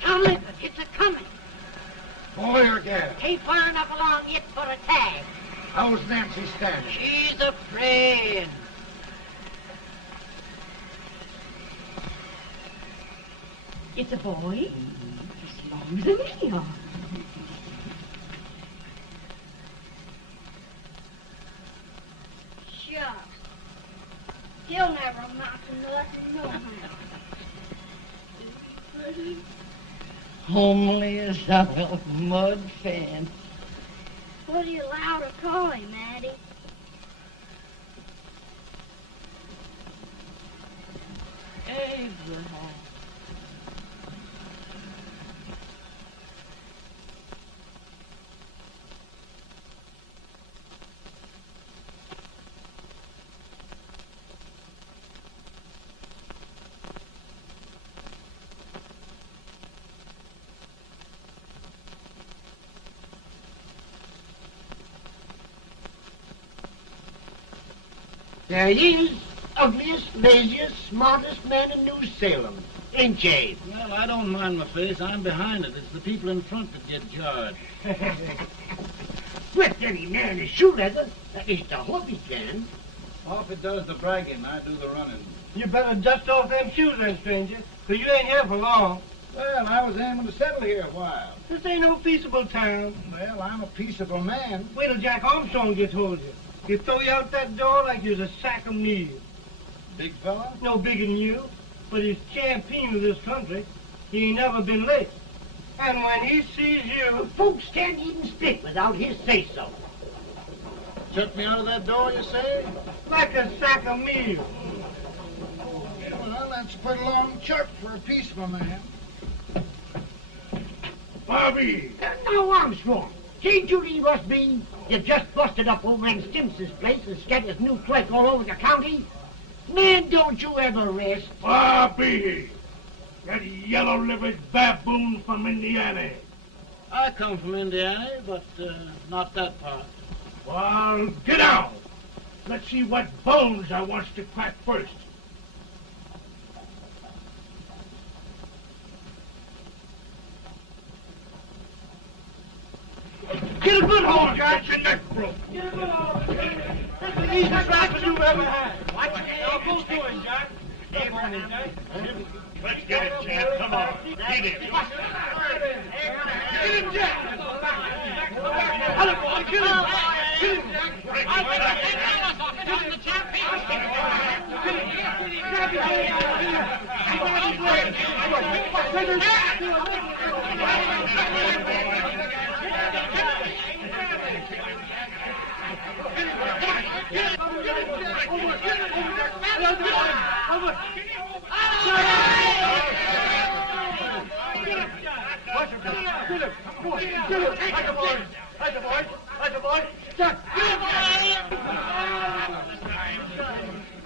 Tom Lincoln, it's a-coming. Boy or gal? Ain't far enough along yet for a tag. How's Nancy standing? She's afraid. It's a boy, as long as a me are. Shucks. He'll never amount to nothing, no how. Homely as a little mud fan. What do you allow to call him, Addie? Abraham. There he is, ugliest, laziest, smartest man in New Salem, ain't ye? Well, I don't mind my face. I'm behind it. It's the people in front that get jarred. With any man is shoe leather, at least I hope he can. Off it does the bragging, I do the running. You better dust off them shoes then, stranger, 'cause you ain't here for long. Well, I was aiming to settle here a while. This ain't no peaceable town. Well, I'm a peaceable man. Wait till Jack Armstrong gets hold of you. He'll throw you out that door like you're a sack of meal. Big fella? No bigger than you, but he's champion of this country. He ain't never been late. And when he sees you... Folks can't even speak without his say-so. Took me out of that door, you say? Like a sack of meal. Well, that's a pretty long chart for a peaceable man. Bobby! Now, Armstrong, see Judy must be. You've just busted up old man Stimpson's place and scattered new clerk all over the county. Man, don't you ever rest. Bobby! That yellow-livered baboon from Indiana. I come from Indiana, but not that part. Well, get out. Let's see what bones I wants to crack first. Get a good hold, Jack. Get your neck broke. Get a good hold. That's the easiest rifle you've ever had. Watch it. Now go to him, Jack. Step on him, Jack. Let's get it, Jack. Come on. Get him. Get him, Jack. Hello, boy. Kill him. Kill him, Jack.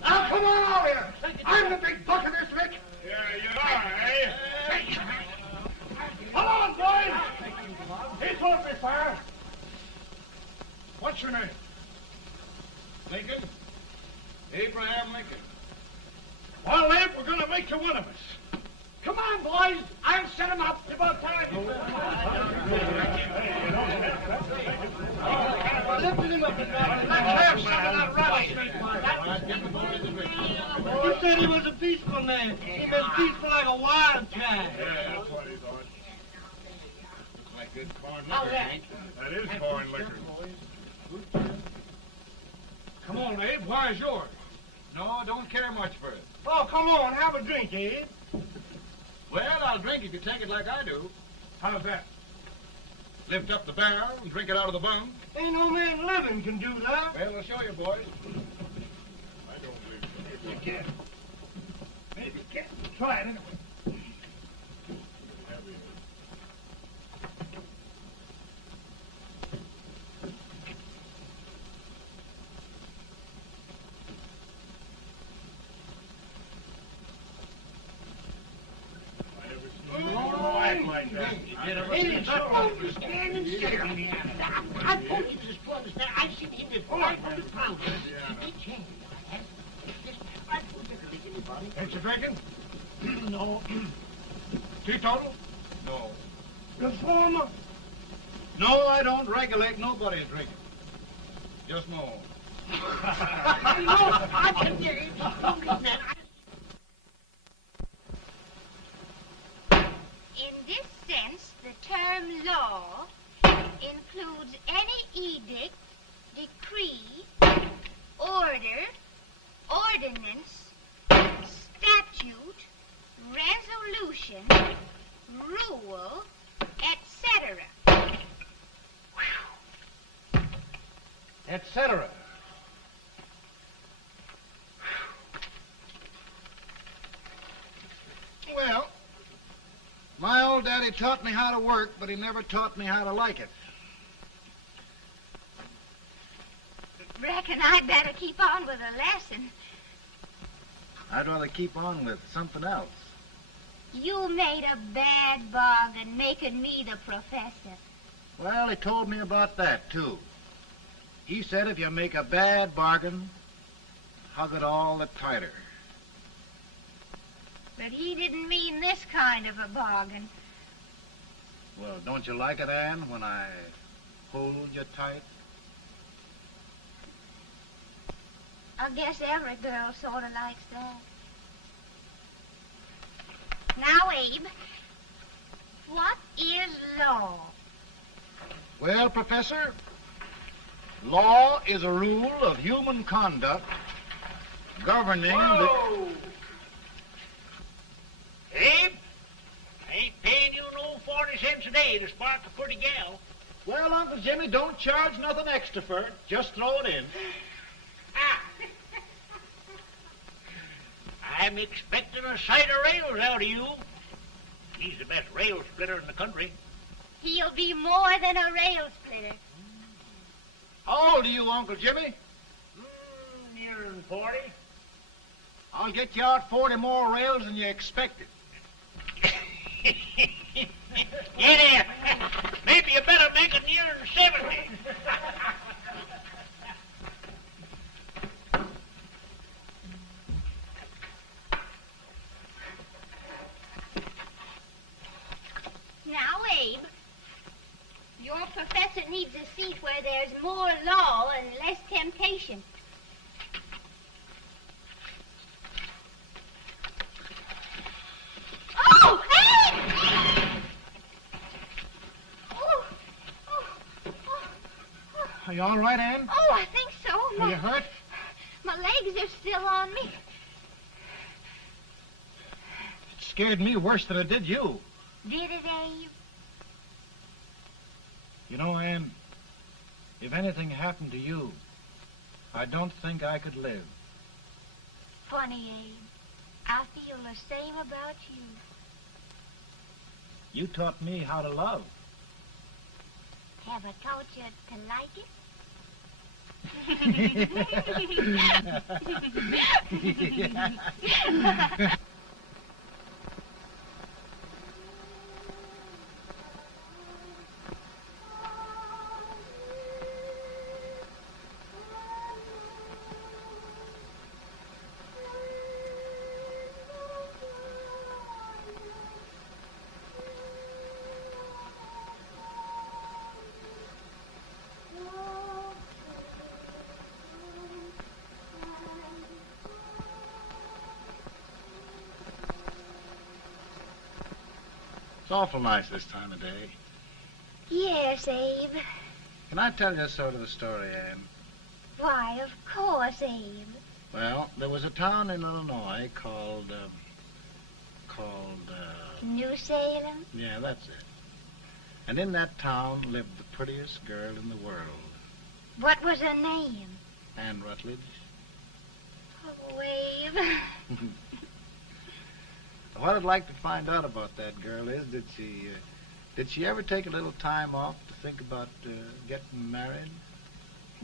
Now, come on over here. I'm the big buck of this lick. Yeah, you are, eh? Come on, boys. He's off me, fire. What's your name? Lincoln? Abraham Lincoln. Well, Abe, we're going to make you one of us. Come on, boys. I'll set him up. It's about time. Lifting him up, Jack. Let's have some of that rattlesnake. You said he was a peaceful man. He was peaceful like a wild cat. Yeah, that's what he thought. Looks like good corn liquor, Hank. That is corn liquor. Come on, Abe. Where's yours? No, don't care much for it. Oh, come on. Have a drink, Abe. Well, I'll drink if you take it like I do. How's that? Lift up the barrel and drink it out of the bung. Ain't no man living can do that. Well, I'll show you, boys. I don't believe so. You can. Maybe you can. Try it anyway. It's understand and say. I told you this to understand. I've seen him with 500 pounds. Each hand. I told you to lick anybody. Ain't you drinking? No. Teetotal? No. Reformer. No, I don't regulate nobody's drinking. Just my own. I can get it. Man. In this sense, the term law includes any edict, decree, order, ordinance, statute, resolution, rule, etc. Etc. Well, my old daddy taught me how to work, but he never taught me how to like it. Reckon I'd better keep on with the lesson. I'd rather keep on with something else. You made a bad bargain making me the professor. Well, he told me about that, too. He said if you make a bad bargain, hug it all the tighter. But he didn't mean this kind of a bargain. Well, don't you like it, Anne, when I hold you tight? I guess every girl sort of likes that. Now, Abe, what is law? Well, Professor, law is a rule of human conduct governing Whoa! Abe, I ain't paying you no 40 cents a day to spark a pretty gal. Well, Uncle Jimmy, don't charge nothing extra for it. Just throw it in. I'm expecting a sight of rails out of you. He's the best rail splitter in the country. He'll be more than a rail splitter. How old are you, Uncle Jimmy? Nearing 40. I'll get you out 40 more rails than you expected. Yeah, maybe you better make it nearing 70. Now, Abe, your professor needs a seat where there's more law and less temptation. Oh, Abe! Are you all right, Anne? Oh, I think so. Are you hurt? My legs are still on me. It scared me worse than it did you. Did it, Abe? You know, Anne, if anything happened to you, I don't think I could live. Funny, Abe. I feel the same about you. You taught me how to love. Have I taught you to like it? It's awful nice this time of day. Yes, Abe. Can I tell you sort of a story, Anne? Why, of course, Abe. Well, there was a town in Illinois called, New Salem? yeah, that's it. And in that town lived the prettiest girl in the world, What was her name? Ann Rutledge. Oh, Abe. What I'd like to find out about that girl is, did she ever take a little time off to think about getting married?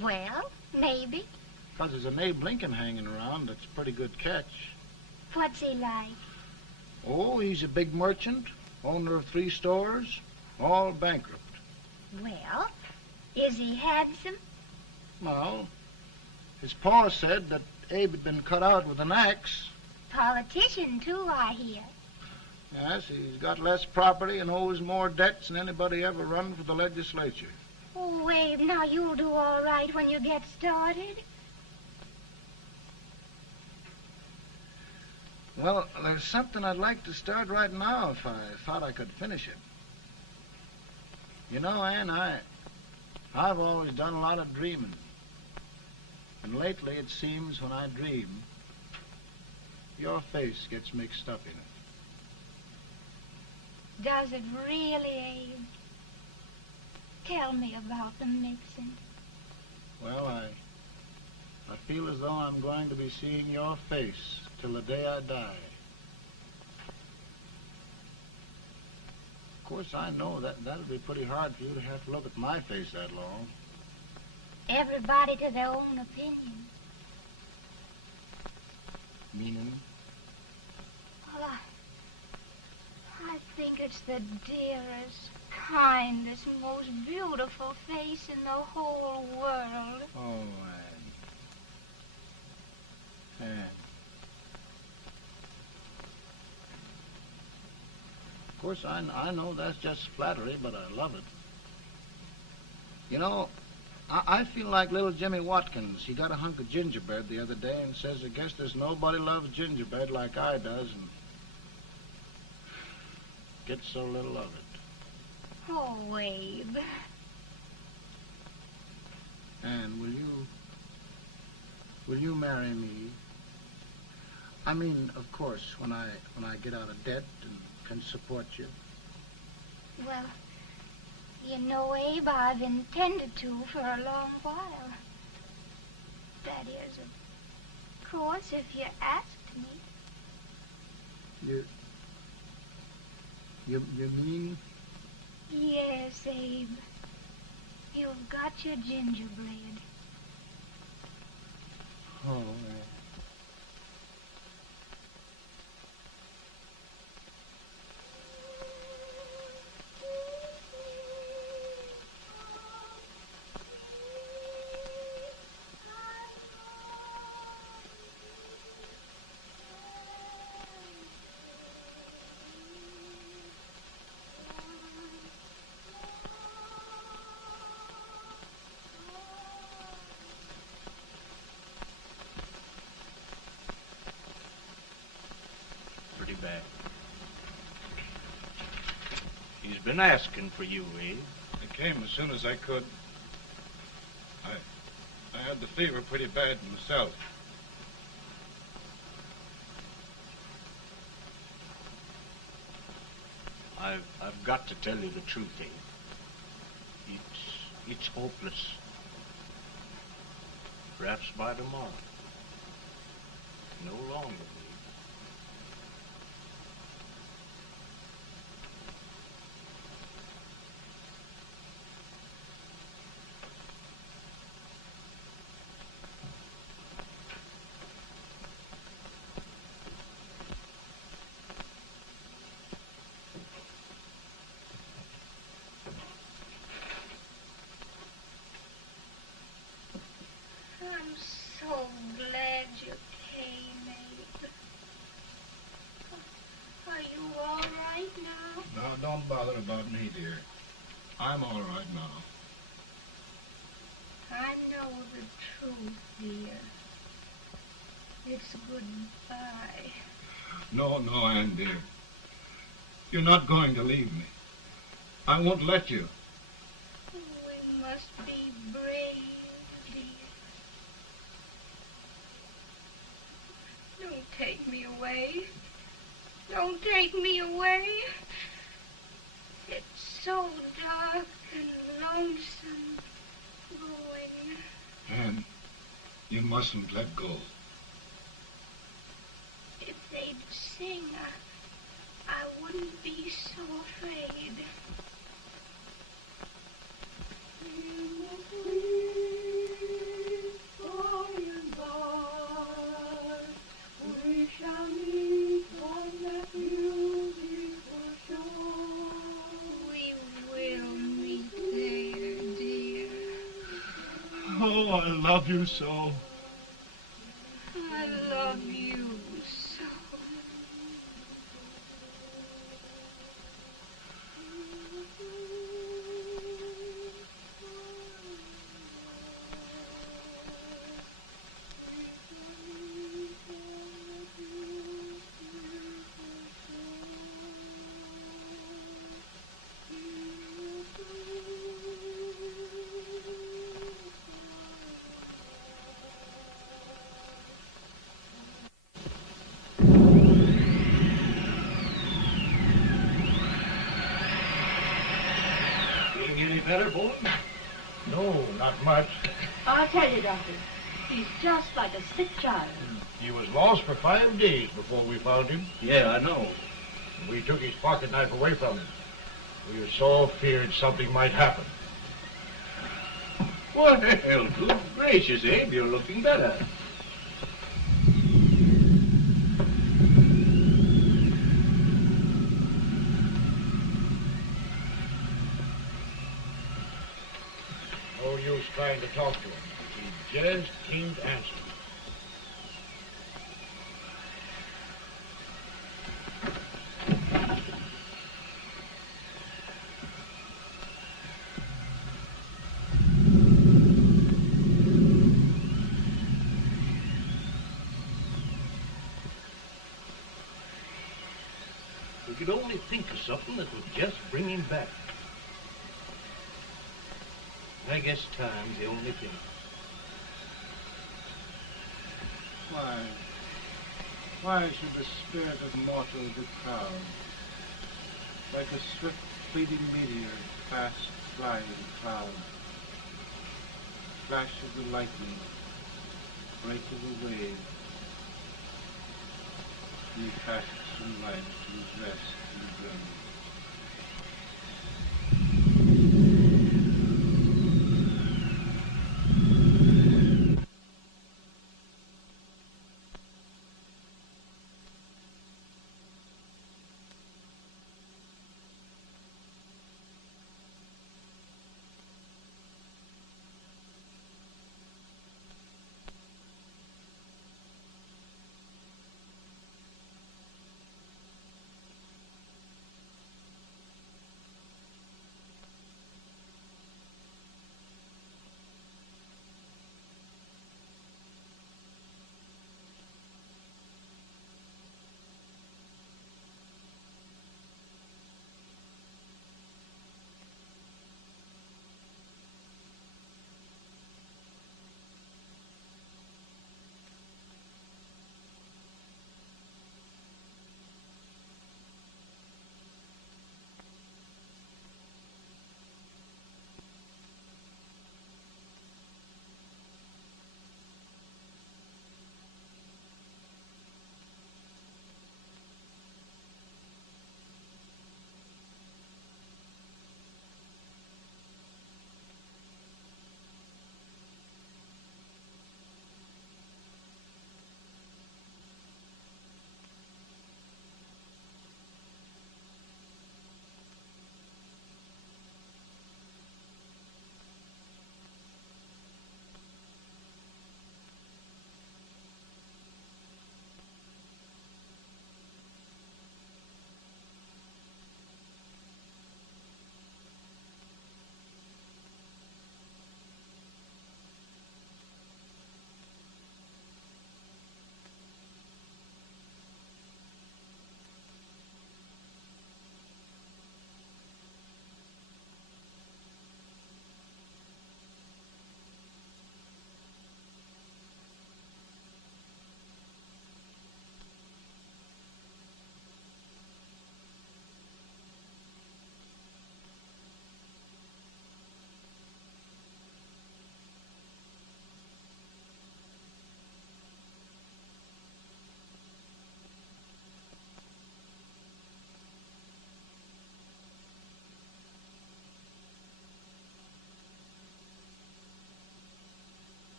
Well, maybe. Because there's an Abe Lincoln hanging around that's a pretty good catch. What's he like? Oh, he's a big merchant, owner of 3 stores. All bankrupt. Well, is he handsome? Well, his pa said that Abe had been cut out with an axe. Politician, too, I hear. Yes, he's got less property and owes more debts than anybody ever run for the legislature. Oh, Abe, now you'll do all right when you get started. Well, there's something I'd like to start right now if I thought I could finish it. You know, Ann, I've always done a lot of dreaming. And lately it seems when I dream, your face gets mixed up in it. Does it really, Abe? Tell me about the mixing. Well, I feel as though I'm going to be seeing your face till the day I die. Of course, I know that'll be pretty hard for you to have to look at my face that long. Everybody to their own opinion. Meaning? Well, I think it's the dearest, kindest, most beautiful face in the whole world. Oh, Ann. Ann. Of course, I know that's just flattery, but I love it. You know, I feel like little Jimmy Watkins. He got a hunk of gingerbread the other day and says, I guess there's nobody loves gingerbread like I does, and gets so little of it. Oh, Abe. Ann, will you marry me? I mean, of course, when I get out of debt and can support you. Well, you know, Abe, I've intended to for a long while. That is, of course, if you asked me. You mean? Yes, Abe. You've got your gingerbread. Oh, Bad. He's been asking for you, Abe. I came as soon as I could. I had the fever pretty bad myself. I've got to tell you the truth, Abe. It's hopeless. Perhaps by tomorrow. No longer. I'm so glad you came, Abe. Are you all right now? No, don't bother about me, dear. I'm all right now. I know the truth, dear. It's goodbye. No, Ann, dear. You're not going to leave me. I won't let you. We must be brave, dear. Don't take me away. Don't take me away. It's so dark and lonesome going. Ann, you mustn't let go. If they'd sing, I wouldn't be so afraid. We shall meet on that beautiful shore. We will. Oh, I love you so. I love you so. Better, boy? No, not much. I'll tell you, Doctor. He's just like a sick child. He was lost for 5 days before we found him. Yeah, I know. We took his pocket knife away from him. We were so feared something might happen. Well, good gracious, Abe, you're looking better. No use trying to talk to him. He just can't answer. We could only think of something that would just bring him back. I guess time's the only thing. Why should the spirit of mortal be proud? Like a swift fleeting meteor, fast flying cloud. Flash of the lightning, break of the wave. And he passes from life to his rest in the grave.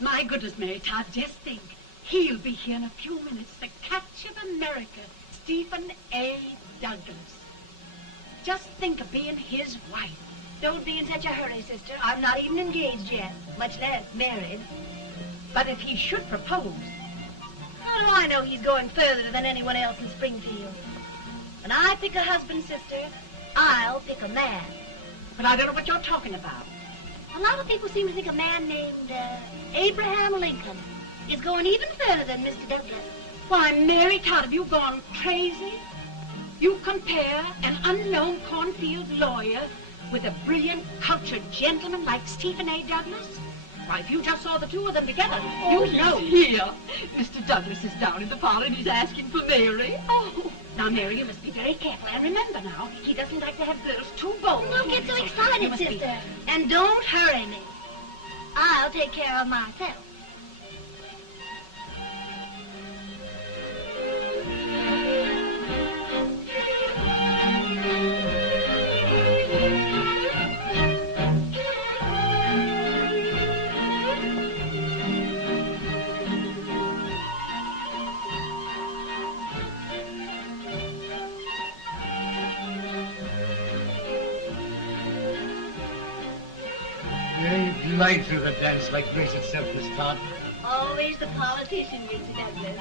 My goodness, Mary Todd, just think. He'll be here in a few minutes. The catch of America, Stephen A. Douglas. Just think of being his wife. Don't be in such a hurry, sister. I'm not even engaged yet, much less married. But if he should propose... How do I know he's going further than anyone else in Springfield? When I pick a husband, sister, I'll pick a man. But I don't know what you're talking about. A lot of people seem to think a man named Abraham Lincoln is going even further than Mr. Douglas. Why, Mary Todd, have you gone crazy? You compare an unknown cornfield lawyer with a brilliant, cultured gentleman like Stephen A. Douglas? Why, if you just saw the two of them together, you'd know. Here. Mr. Douglas is down in the parlor and he's asking for Mary. Oh, now, Mary, you must be very careful. And remember now, he doesn't like to have girls too bold. Don't get so excited, sister. And don't hurry me. I'll take care of myself. You glide through the dance like grace itself, Miss Todd. Always the politician, Mr. Douglas.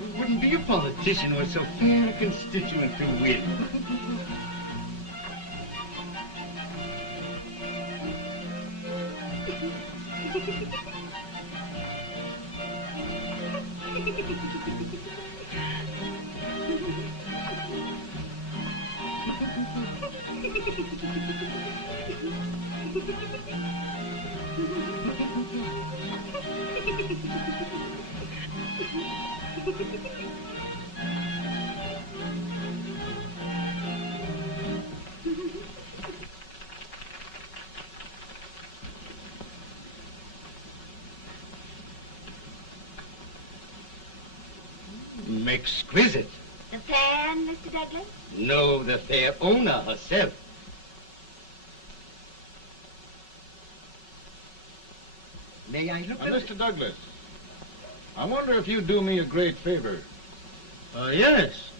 You wouldn't be a politician with so fair a constituent to win. Exquisite. The fan, Mr. Douglas? No, the fair owner herself. May I look at Mr. Douglas, I wonder if you'd do me a great favor. Yes.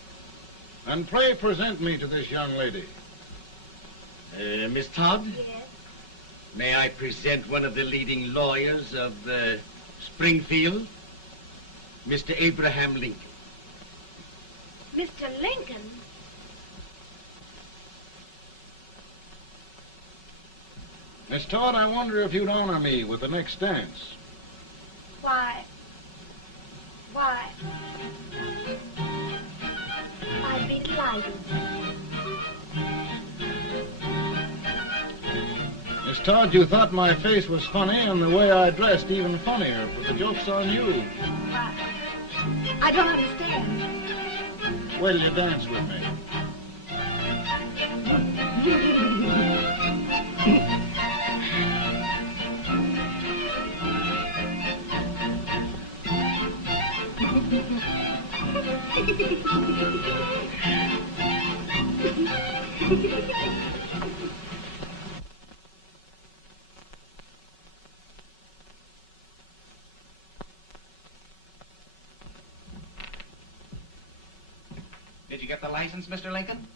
And pray present me to this young lady. Miss Todd? Yes. May I present one of the leading lawyers of Springfield, Mr. Abraham Lincoln. Mr. Lincoln? Miss Todd, I wonder if you'd honor me with the next dance. Why, I'd be delighted. Miss Todd, you thought my face was funny and the way I dressed even funnier, but the joke's on you. I don't understand. Wait till you dance with me. Did you get the license, Mr. Lincoln?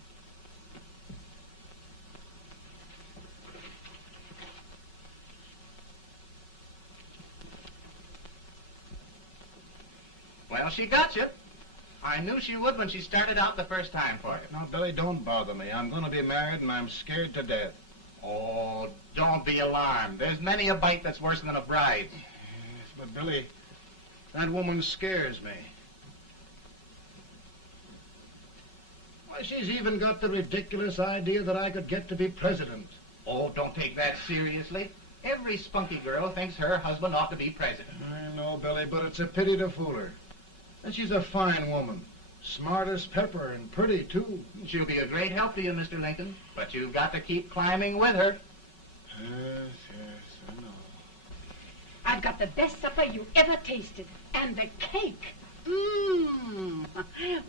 Well, she got you. I knew she would when she started out the first time for you. Now, Billy, don't bother me. I'm going to be married, and I'm scared to death. Oh, don't be alarmed. There's many a bite that's worse than a bride. Yes, but, Billy, that woman scares me. Why, she's even got the ridiculous idea that I could get to be president. Oh, don't take that seriously. Every spunky girl thinks her husband ought to be president. I know, Billy, but it's a pity to fool her. And she's a fine woman. Smart as pepper and pretty, too. She'll be a great help to you, Mr. Lincoln. But you've got to keep climbing with her. Yes, I know. I've got the best supper you ever tasted. And the cake. Mmm.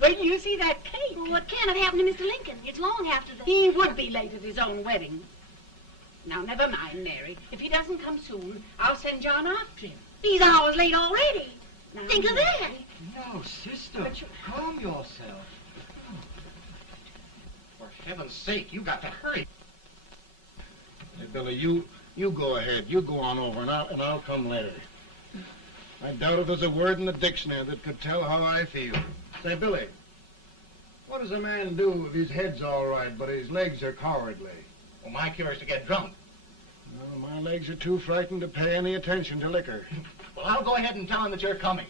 Wait till you see that cake. Well, what can have happened to Mr. Lincoln? It's long after the... He would be late at his own wedding. Now, never mind, Mary. If he doesn't come soon, I'll send John after him. He's hours late already. Think of that. No, sister. Calm yourself. For heaven's sake, you got to hurry. Hey, Billy, you go ahead. You go on over, and I'll come later. I doubt if there's a word in the dictionary that could tell how I feel. Say, Billy, what does a man do if his head's all right, but his legs are cowardly? Well, my cure is to get drunk. Well, my legs are too frightened to pay any attention to liquor. Well, I'll go ahead and tell him that you're coming.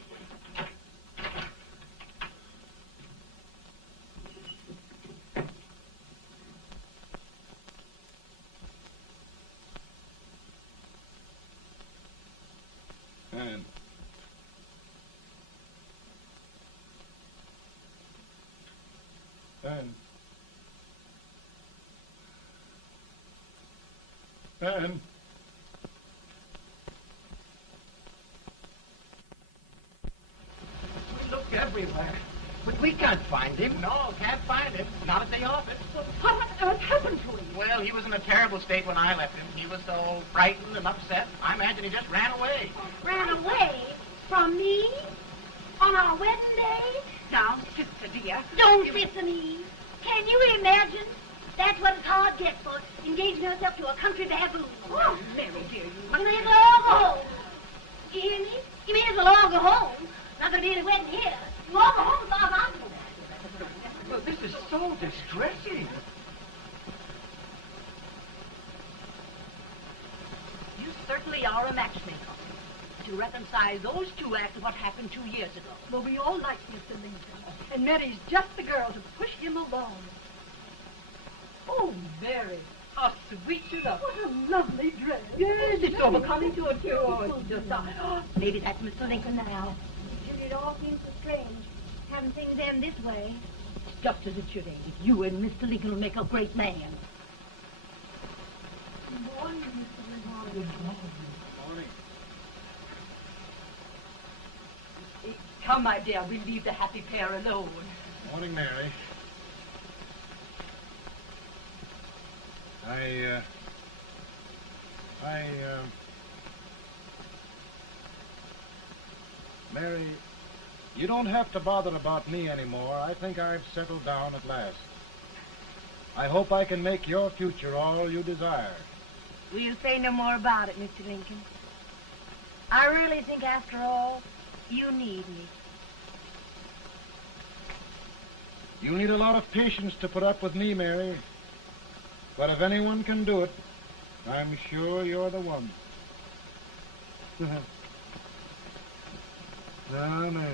And We looked everywhere, but we can't find him. No, can't find him. Not at the office. Well, what on earth happened to him? Well, he was in a terrible state when I left him. He was so frightened and upset. I imagine he just ran away. Ran away from me on our wedding day? Now, sister dear. Don't listen to me. Can you imagine? That's what a hard gets for engaging herself to a country baboon. Oh, Mary dear, You may as well all go home. You hear me? You may as well all go home. Not gonna be any wedding here. You all go home as far as I'm concerned. Well, this is so distressing. You certainly are a matchmaker. To reconcile those two after what happened 2 years ago. Well, we all like Mr. Lincoln. And Mary's just the girl to push him along. Oh, Mary, how sweet you look. What a lovely dress. Yes, it's overcoming to her, too. Oh, it's just... maybe that's Mr. Lincoln now. It all seems so strange, having things end this way. It's just as it should end. You and Mr. Lincoln will make a great man. Good morning, Mr. Lincoln. Good morning. Come, my dear, we'll leave the happy pair alone. Morning, Mary. Mary, you don't have to bother about me anymore. I think I've settled down at last. I hope I can make your future all you desire. We'll say no more about it, Mr. Lincoln. I really think, after all, you need me. You need a lot of patience to put up with me, Mary. But if anyone can do it, I'm sure you're the one. No, no.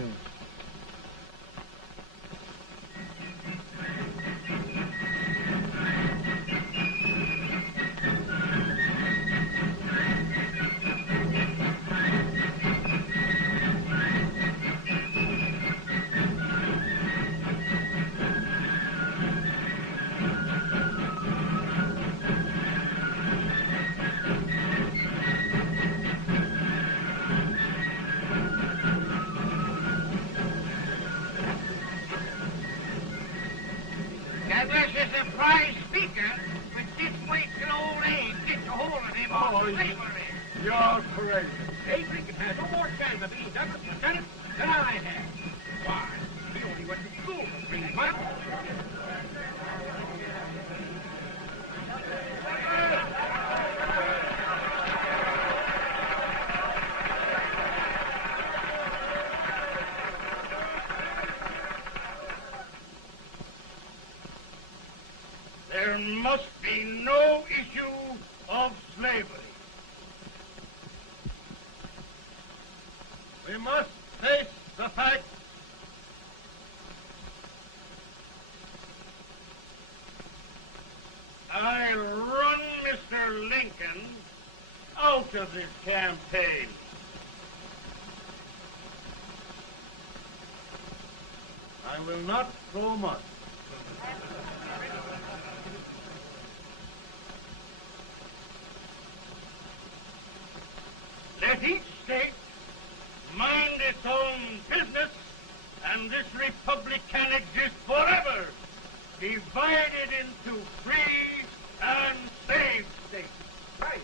This is a prize speaker with this weight and old age. Get a hold of him on slavery. You're crazy. Abe Lincoln has no more chance of being Douglas Lieutenant than I have. Why? He only went to school for 3 months. There must be no issue of slavery. We must face the fact I run Mr. Lincoln out of this campaign. I will not throw much. Let each state mind its own business, and this republic can exist forever, divided into free and slave states. Right.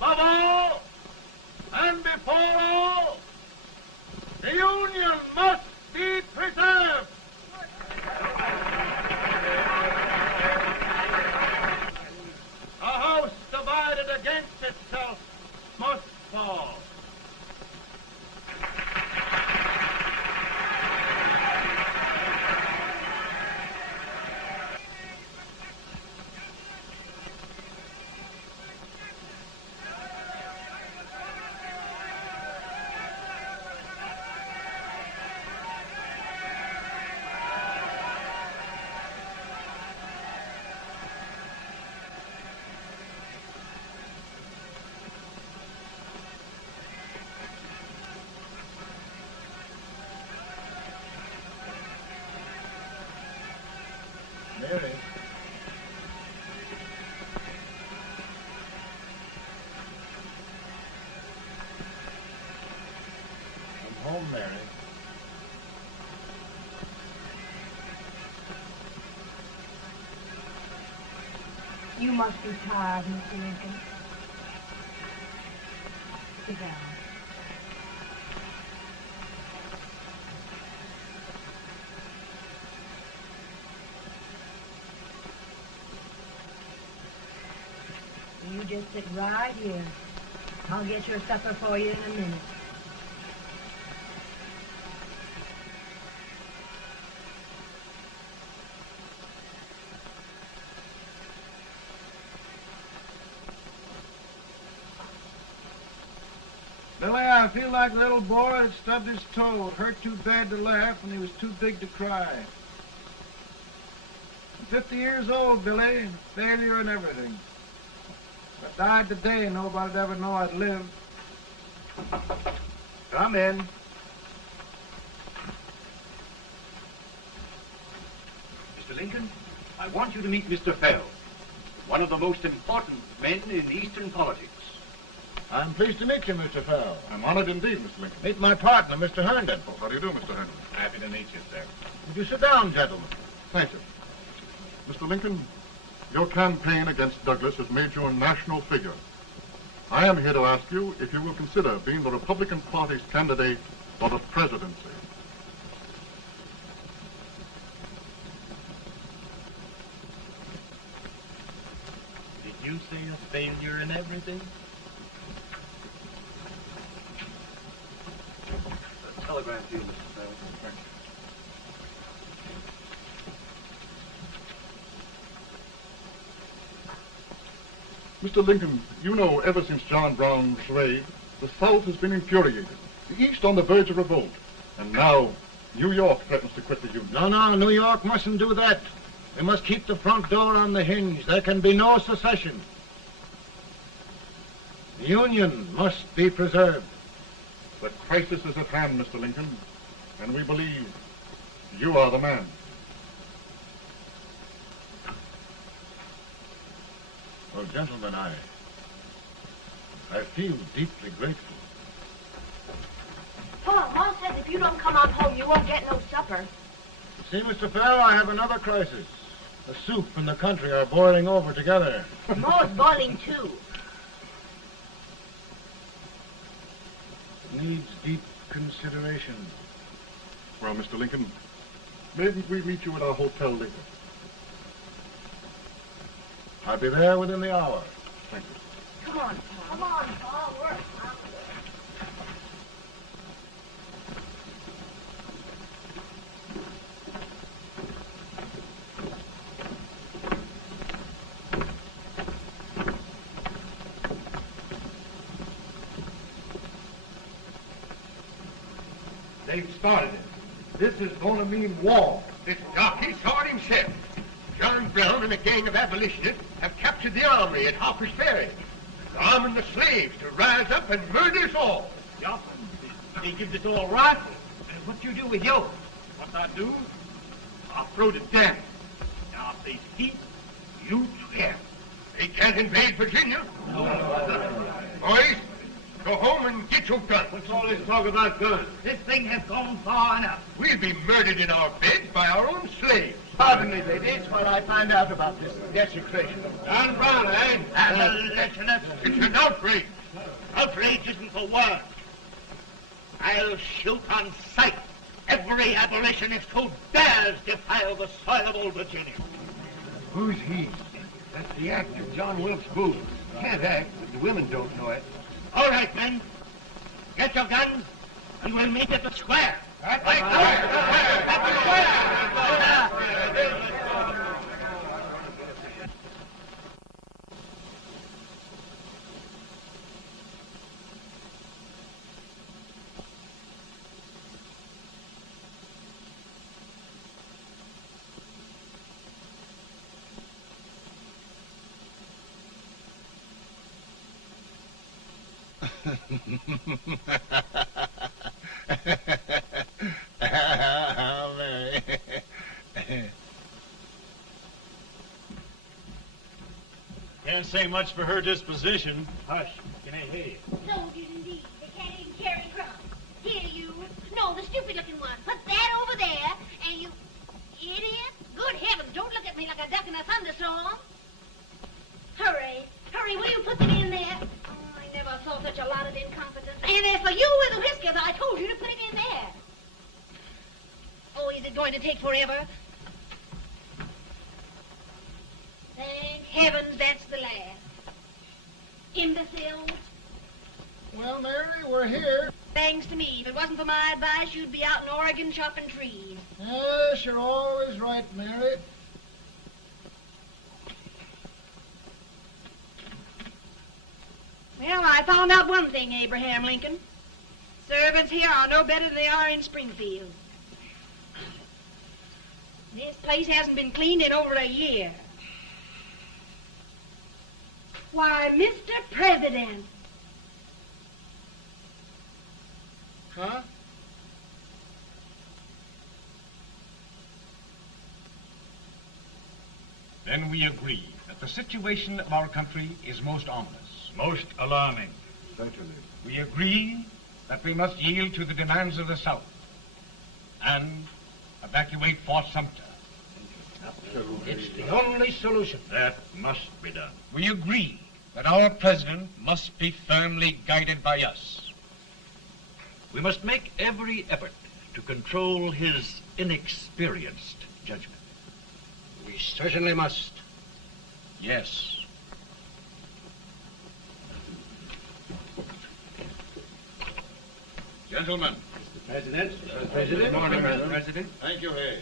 Above all, and before all, the Union must be preserved. A house divided against itself must fall. Mary. I'm home, Mary. You must be tired, Mr. Lincoln. Sit down. You just sit right here. I'll get your supper for you in a minute. Billy, I feel like a little boy that stubbed his toe. It hurt too bad to laugh and he was too big to cry. I'm 50 years old, Billy, failure and everything. If I died today, nobody'd ever know I'd lived. Come in. Mr. Lincoln, I want you to meet Mr. Fell, one of the most important men in Eastern politics. I'm pleased to meet you, Mr. Fell. I'm honored indeed, Mr. Lincoln. Meet my partner, Mr. Herndon. Oh, how do you do, Mr. Henry? Happy to meet you, sir. Would you sit down, gentlemen? Thank you. Mr. Lincoln, your campaign against Douglas has made you a national figure. I am here to ask you if you will consider being the Republican Party's candidate for the presidency. Did you say a failure in everything? A telegram to you, Mr. Fell. Mr. Lincoln, you know ever since John Brown's raid, the South has been infuriated, the East on the verge of revolt, and now New York threatens to quit the Union. No, New York mustn't do that. We must keep the front door on the hinge. There can be no secession. The Union must be preserved. The crisis is at hand, Mr. Lincoln, and we believe you are the man. Well, gentlemen, I feel deeply grateful. Pa, Ma says if you don't come on home, you won't get no supper. See, Mr. Fell, I have another crisis. The soup and the country are boiling over together. Ma's boiling too. It needs deep consideration. Well, Mr. Lincoln, maybe we meet you at our hotel later. I'll be there within the hour. Thank you. Come on, Pa. Come on, Pa. We're hungry. They've started it. This is going to mean war. This jockey saw it himself. John Brown and a gang of abolitionists have captured the armory at Harper's Ferry. They're arming the slaves to rise up and murder us all. Yup. They give us all rifles. And what you do with yours? What I do? I'll throw the damn. Now, if they speak, you swear. They can't invade Virginia. Boys, go home and get your guns. What's all this talk about guns? This thing has gone far enough. We'll be murdered in our beds by our own slaves. Pardon me, ladies, while I find out about this desecration. John Brown, eh? Lieutenant, it's an outrage. Outrage isn't the word. I'll shoot on sight every abolitionist who dares defile the soil of old Virginia. Who's he? That's the actor, John Wilkes Booth. Can't act, but the women don't know it. All right, men. Get your guns, and we'll meet at the square. At the Can't say much for her disposition. Hush, can I hear you? Soldiers indeed. They can't even carry crumbs. Here, you. No, the stupid-looking one. Put that over there, and you... Idiot. Good heavens, don't look at me like a duck in a thunderstorm. Hurry. Hurry, will you put them in there? Oh, I never saw such a lot of incompetence. And as for you with the whiskers, I told you to put it in there. Oh, is it going to take forever? Thank heavens that's the last. Imbeciles. Well, Mary, we're here. Thanks to me. If it wasn't for my advice, you'd be out in Oregon chopping trees. Yes, you're always right, Mary. Well, I found out one thing, Abraham Lincoln. Servants here are no better than they are in Springfield. This place hasn't been cleaned in over a year. Why, Mr. President. Huh? Then we agree that the situation of our country is most ominous. Most alarming. Certainly. We agree that we must yield to the demands of the South and evacuate Fort Sumter. It's the only solution. That must be done. We agree that our president must be firmly guided by us. We must make every effort to control his inexperienced judgment. We certainly must. Yes. Gentlemen. Mr. President. Mr. President. Good morning, Mr. President. Thank you, Hay.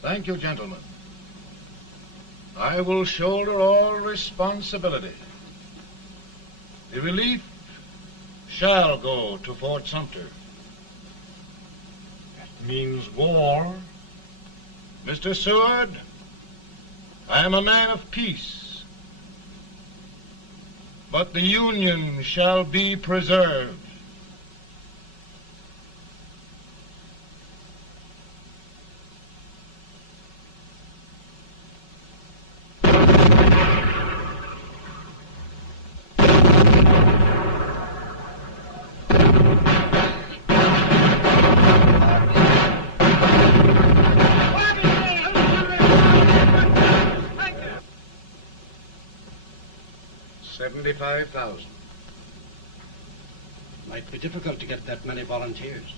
Thank you, gentlemen. I will shoulder all responsibility. The relief shall go to Fort Sumter. That means war. Mr. Seward, I am a man of peace, but the Union shall be preserved. $75,000. Might be difficult to get that many volunteers.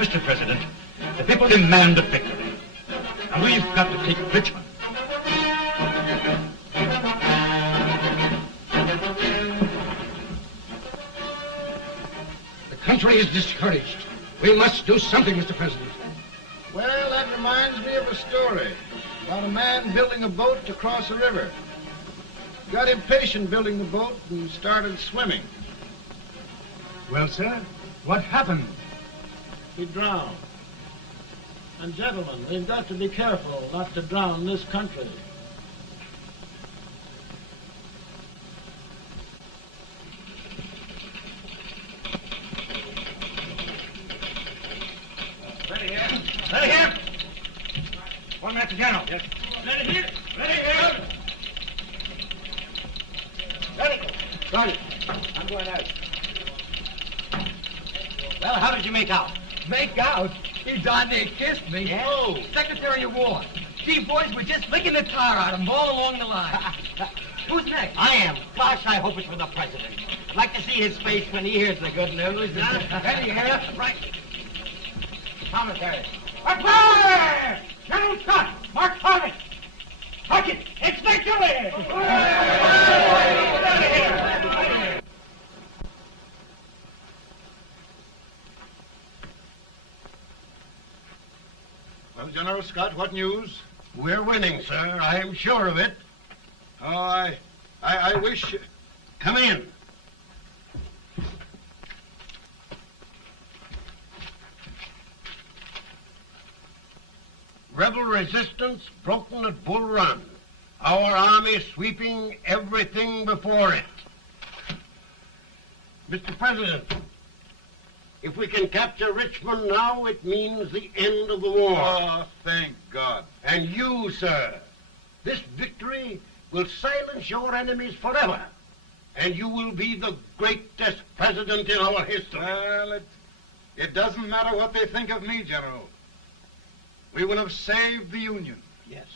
Mr. President, the people demand a victory. And we've got to take Richmond. The country is discouraged. We must do something, Mr. President. Well, that reminds me of a story about a man building a boat to cross a river. Got impatient building the boat and started swimming. Well, sir, what happened? He drowned. And gentlemen, we've got to be careful not to drown this country. Ready here. Ready here. 1 minute to General. Yes. Ready here. Ready here. Ready. Ready. I'm going out. Well, how did you make out? Make out? He darn near kissed me. Yeah? Oh, Secretary of War. Gee, boys, we're just licking the tar out of him all along the line. Who's next? I am. Gosh, I hope it's for the President. I'd like to see his face when he hears the good news. Ready here. Right. Commissary. Fire! General Scott, Mark Thorne. Touch it. It's victory! Well, General Scott, what news? We're winning, sir. I am sure of it. Oh, I wish... Come in. Rebel resistance broken at Bull Run. Our army sweeping everything before it. Mr. President, if we can capture Richmond now, it means the end of the war. Oh, thank God. And you, sir, this victory will silence your enemies forever. And you will be the greatest president in our history. Well, it doesn't matter what they think of me, General. We will have saved the Union. Yes.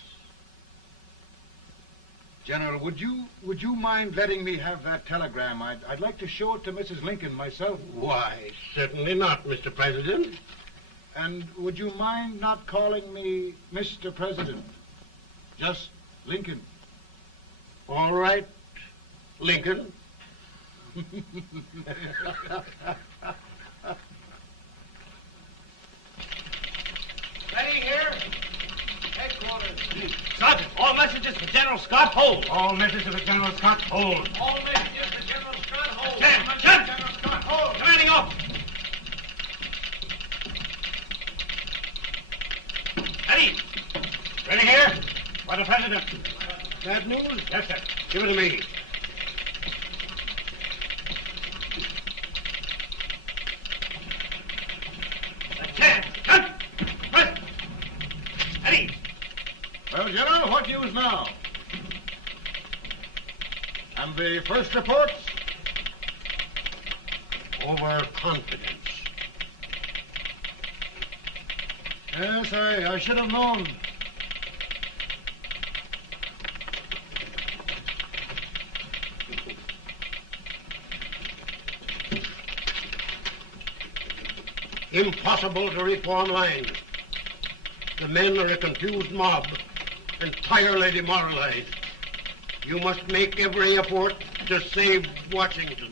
General, would you mind letting me have that telegram? I'd like to show it to Mrs. Lincoln myself. Why, certainly not, Mr. President. And would you mind not calling me Mr. President? Just Lincoln. All right, Lincoln. Ready here. Headquarters. Sergeant, all messages for General Scott, hold. All messages for General Scott, hold. All messages for General Scott, hold. General Scott, hold. Commanding officer. Ready. Ready here. For the President. Bad news? Yes, sir. Give it to me. Well, General, what news now? And the first reports? Overconfidence. Yes, I should have known. Impossible to reform lines. The men are a confused mob, entirely demoralized. You must make every effort to save Washington.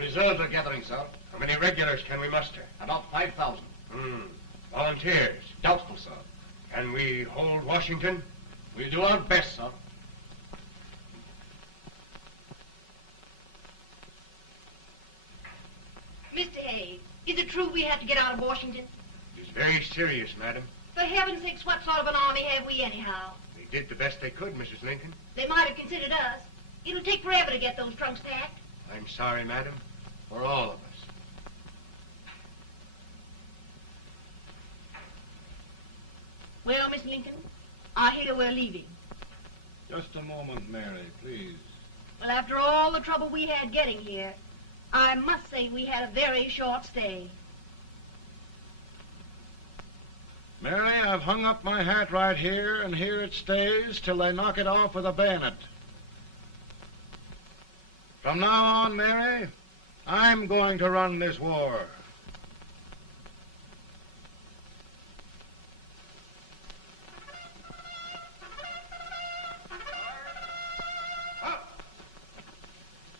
Reserves are gathering, sir. How many regulars can we muster? About 5,000. Volunteers? Doubtful, sir. Can we hold Washington? We'll do our best, sir. Mr. Hayes, is it true we have to get out of Washington? It's very serious, madam. For heaven's sakes, what sort of an army have we anyhow? They did the best they could, Mrs. Lincoln. They might have considered us. It'll take forever to get those trunks packed. I'm sorry, madam, for all of us. Well, Miss Lincoln, I hear we're leaving. Just a moment, Mary, please. Well, after all the trouble we had getting here, I must say we had a very short stay. Mary, I've hung up my hat right here, and here it stays till they knock it off with a bayonet. From now on, Mary, I'm going to run this war.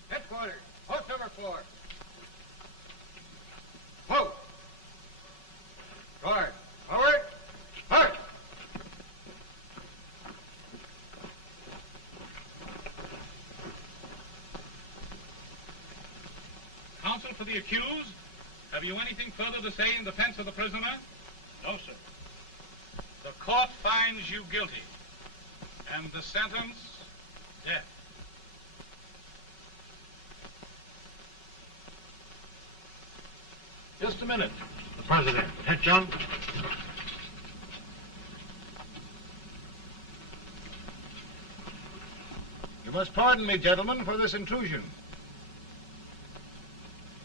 Headquarters, post number 4. Whoa! Guard, forward, march! Counsel for the accused, have you anything further to say in defense of the prisoner? No, sir. The court finds you guilty, and the sentence, death. Just a minute. The president. Attention. You must pardon me, gentlemen, for this intrusion.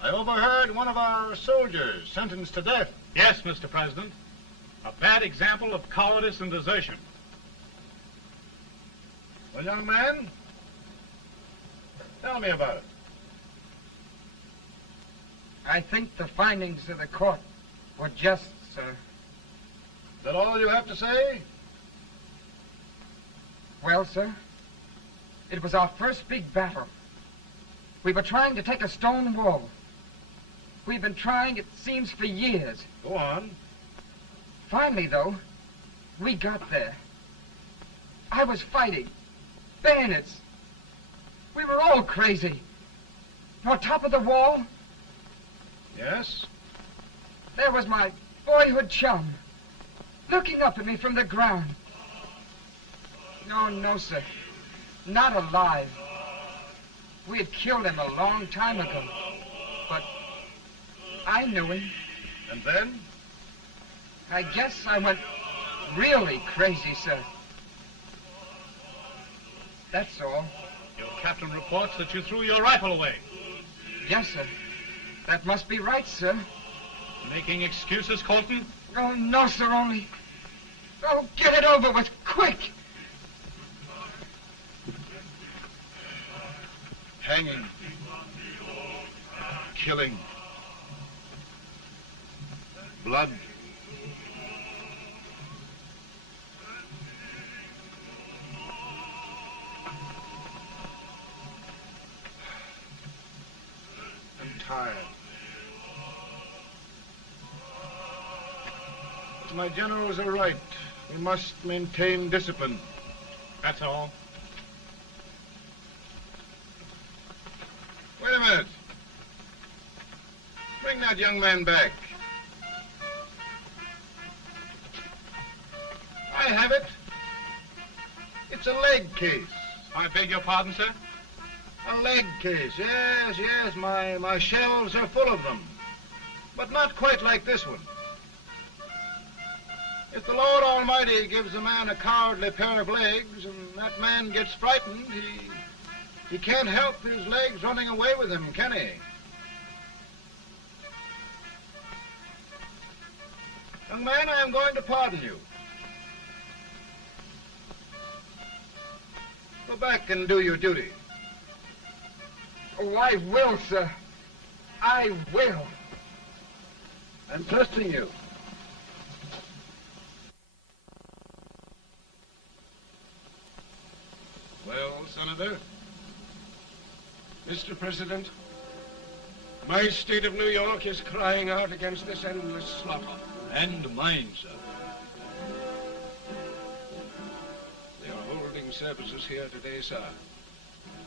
I overheard one of our soldiers sentenced to death. Yes, Mr. President. A bad example of cowardice and desertion. Well, young man, tell me about it. I think the findings of the court were just, sir. Is that all you have to say? Well, sir, it was our first big battle. We were trying to take a stone wall. We've been trying, it seems, for years. Go on. Finally, though, we got there. I was fighting. Bayonets. We were all crazy. On top of the wall, Yes? there was my boyhood chum, looking up at me from the ground. No, sir. Not alive. We had killed him a long time ago. But I knew him. And then? I guess I went really crazy, sir. That's all. Your captain reports that you threw your rifle away. Yes, sir. That must be right, sir. Making excuses, Colton? Oh, no, sir, only... Oh, get it over with, quick! Hanging. Killing. Blood. I'm tired. My generals are right. We must maintain discipline. That's all. Wait a minute. Bring that young man back. I have it. It's a leg case. I beg your pardon, sir? A leg case, yes. My shelves are full of them. But not quite like this one. If the Lord Almighty gives a man a cowardly pair of legs and that man gets frightened, he can't help his legs running away with him, can he? Young man, I am going to pardon you. Go back and do your duty. Oh, I will, sir. I will. I'm trusting you. Well, Senator? Mr. President, My state of New York is crying out against this endless slaughter. And mine, sir. They are holding services here today, sir,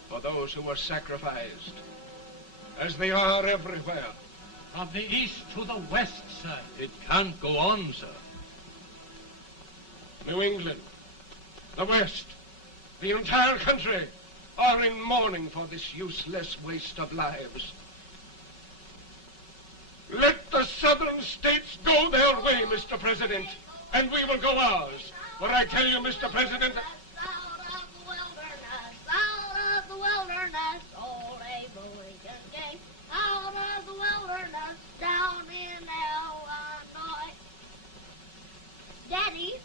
for those who were sacrificed, as they are everywhere. From the east to the west, sir. It can't go on, sir. New England, the West, the entire country are in mourning for this useless waste of lives. Let the southern states go their way, Mr. President, and we will go ours. For I tell you, Mr. President, Out of the wilderness, old Abraham came. Out of the wilderness, down in Illinois. Daddy,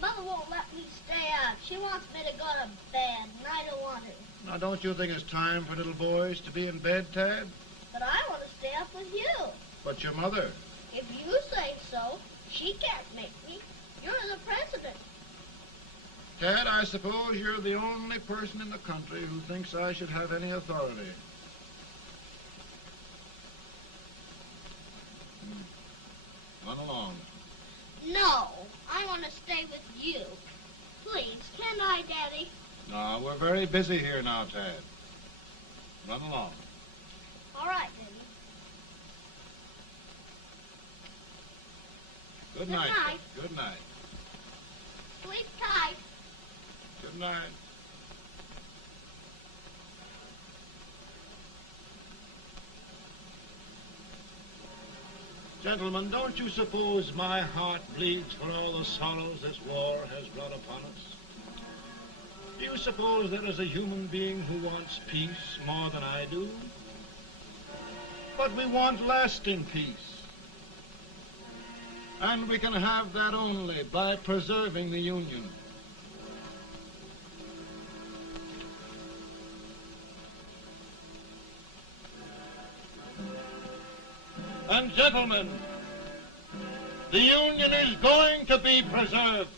Mother won't let me stay up. She wants me to go to bed, and I don't want to. Now, don't you think it's time for little boys to be in bed, Tad? But I want to stay up with you. But your mother. If you say so, she can't make me. You're the president. Tad, I suppose you're the only person in the country who thinks I should have any authority. Run along. No, I want to stay with you. Please, can I, Daddy? No, we're very busy here now, Tad. Run along. All right, Daddy. Good Good night. night. Good night. Sleep tight. Good night. Gentlemen, don't you suppose my heart bleeds for all the sorrows this war has brought upon us? Do you suppose there is a human being who wants peace more than I do? But we want lasting peace. And we can have that only by preserving the Union. And gentlemen, the Union is going to be preserved.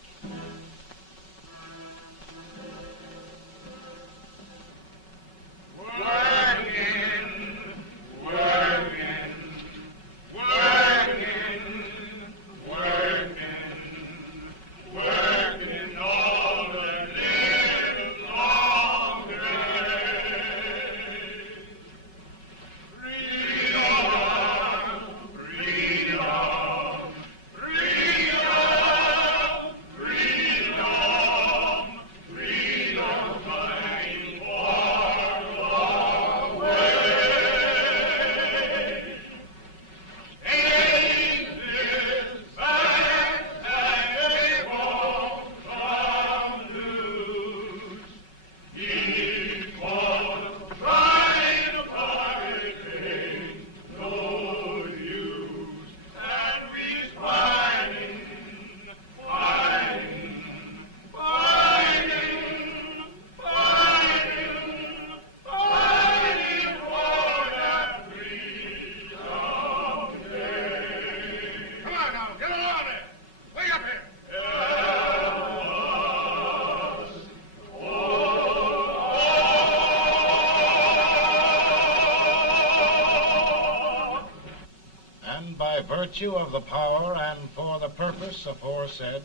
Virtue of the power and for the purpose aforesaid,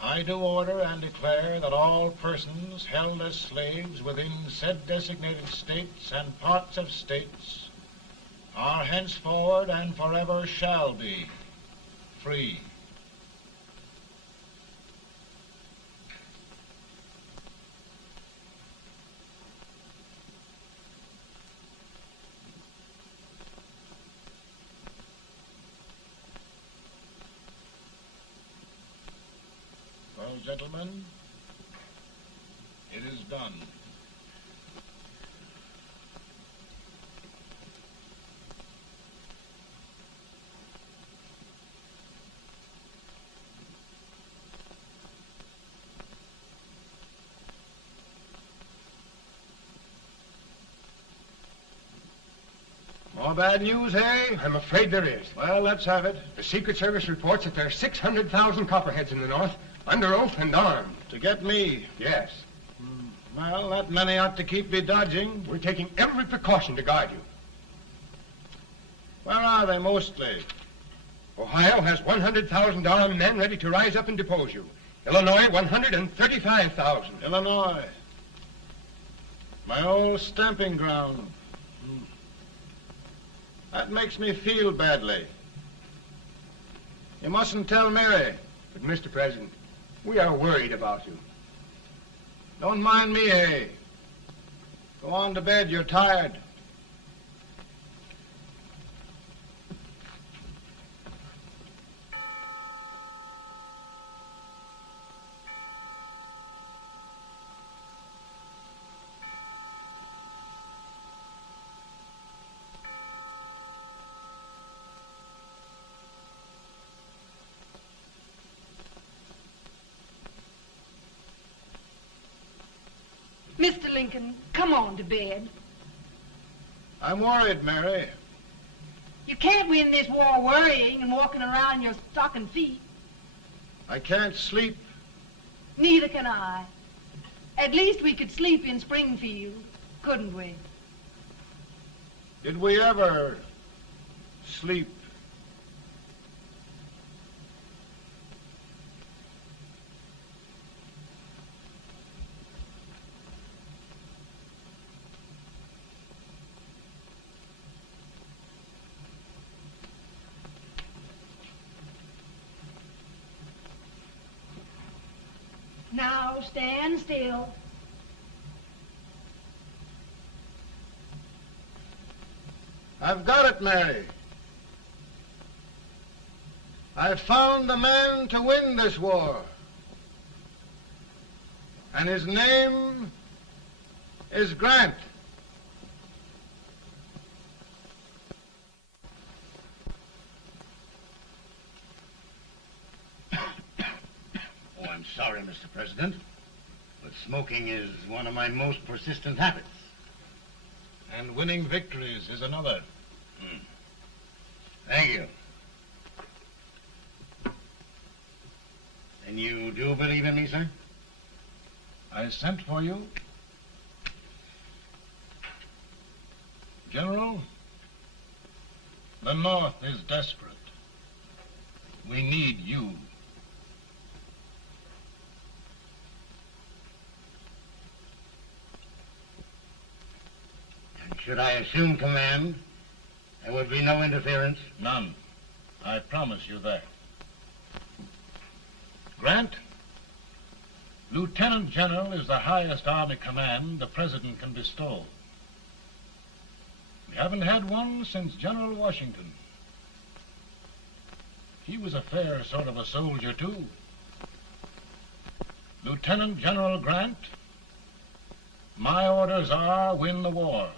I do order and declare that all persons held as slaves within said designated states and parts of states are henceforward and forever shall be free. Well, gentlemen, it is done. More bad news, eh? I'm afraid there is. Well, let's have it. The Secret Service reports that there are 600,000 copperheads in the North, under oath and armed. To get me? Yes. Well, that many ought to keep me dodging. We're taking every precaution to guard you. Where are they mostly? Ohio has 100,000 men ready to rise up and depose you. Illinois, 135,000. Illinois. My old stamping ground. That makes me feel badly. You mustn't tell Mary. But, Mr. President, we are worried about you. Don't mind me, eh? Go on to bed. You're tired. Mr. Lincoln, come on to bed. I'm worried, Mary. You can't win this war worrying and walking around in your stocking feet. I can't sleep. Neither can I. At least we could sleep in Springfield, couldn't we? Did we ever sleep? Now stand still. I've got it, Mary. I've found the man to win this war. And his name is Grant. Oh, I'm sorry, Mr. President, but smoking is one of my most persistent habits. And winning victories is another. Thank you. And you do believe in me, sir? I sent for you. General, the North is desperate. We need you. And should I assume command, there would be no interference? None. I promise you that. Grant, Lieutenant General is the highest army command the President can bestow. We haven't had one since General Washington. He was a fair sort of a soldier, too. Lieutenant General Grant, my orders are win the war.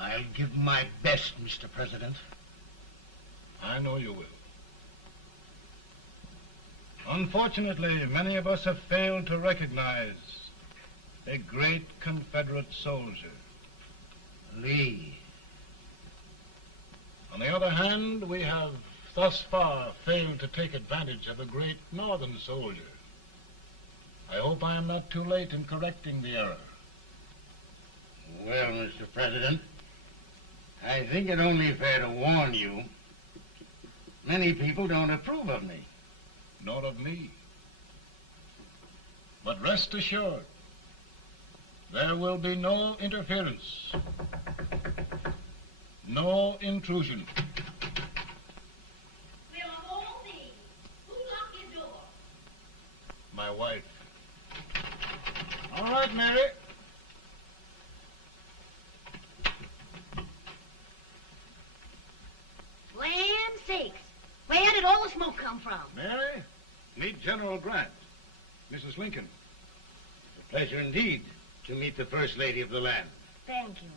I'll give my best, Mr. President. I know you will. Unfortunately, many of us have failed to recognize a great Confederate soldier, Lee. On the other hand, we have thus far failed to take advantage of a great Northern soldier. I hope I am not too late in correcting the error. Well, Mr. President, I think it only fair to warn you. Many people don't approve of me. Nor of me. But rest assured, there will be no interference, no intrusion. Well, of all things, who locked your door? My wife. All right, Mary. Land sakes, where did all the smoke come from? Mary, meet General Grant, Mrs. Lincoln. It's a pleasure indeed to meet the First Lady of the land. Thank you.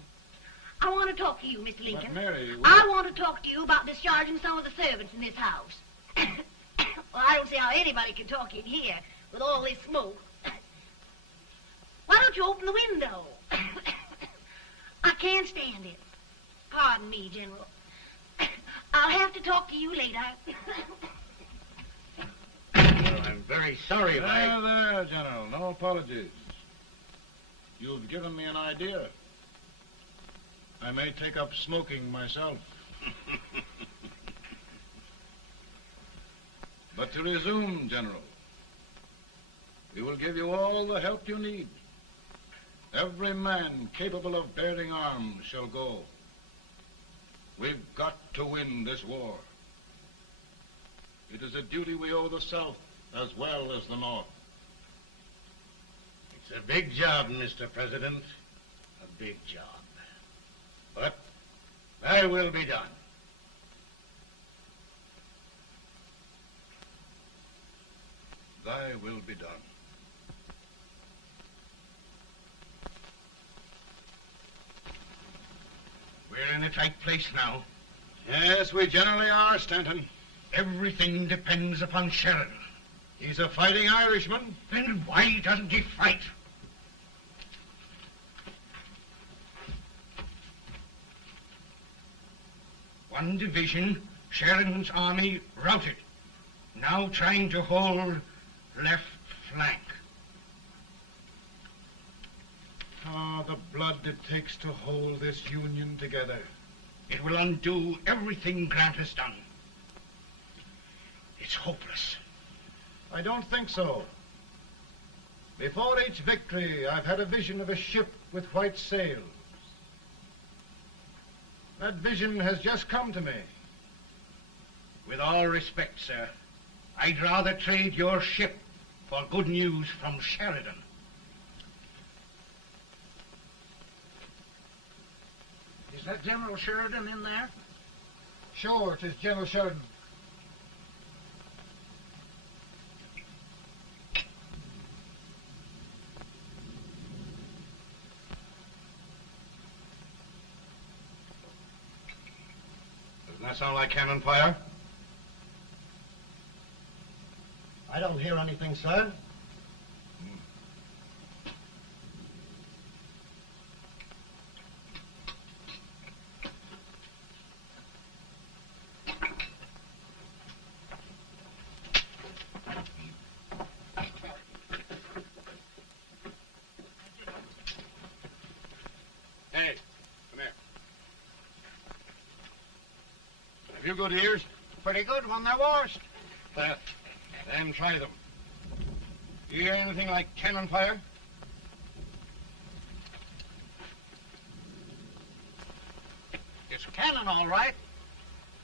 I want to talk to you, Mr. Lincoln. But Mary, I want to talk to you about discharging some of the servants in this house. Well, I don't see how anybody can talk in here with all this smoke. Why don't you open the window? I can't stand it. Pardon me, General. I'll have to talk to you later. Well, I'm very sorry if I... There, General. No apologies. You've given me an idea. I may take up smoking myself. But to resume, General, we will give you all the help you need. Every man capable of bearing arms shall go. We've got to win this war. It is a duty we owe the South as well as the North. It's a big job, Mr. President. A big job. But thy will be done. Thy will be done. We're in a tight place now. Yes, we generally are, Stanton. Everything depends upon Sheridan. He's a fighting Irishman. Then why doesn't he fight? One division, Sheridan's army, routed. Now trying to hold left flank. Ah, the blood it takes to hold this Union together. It will undo everything Grant has done. It's hopeless. I don't think so. Before each victory, I've had a vision of a ship with white sails. That vision has just come to me. With all respect, sir, I'd rather trade your ship for good news from Sheridan. Is that General Sheridan in there? Sure, it is General Sheridan. Doesn't that sound like cannon fire? I don't hear anything, sir. Hey, come here. Have you good ears? Pretty good when they're washed. Then try them. You hear anything like cannon fire? It's cannon, all right.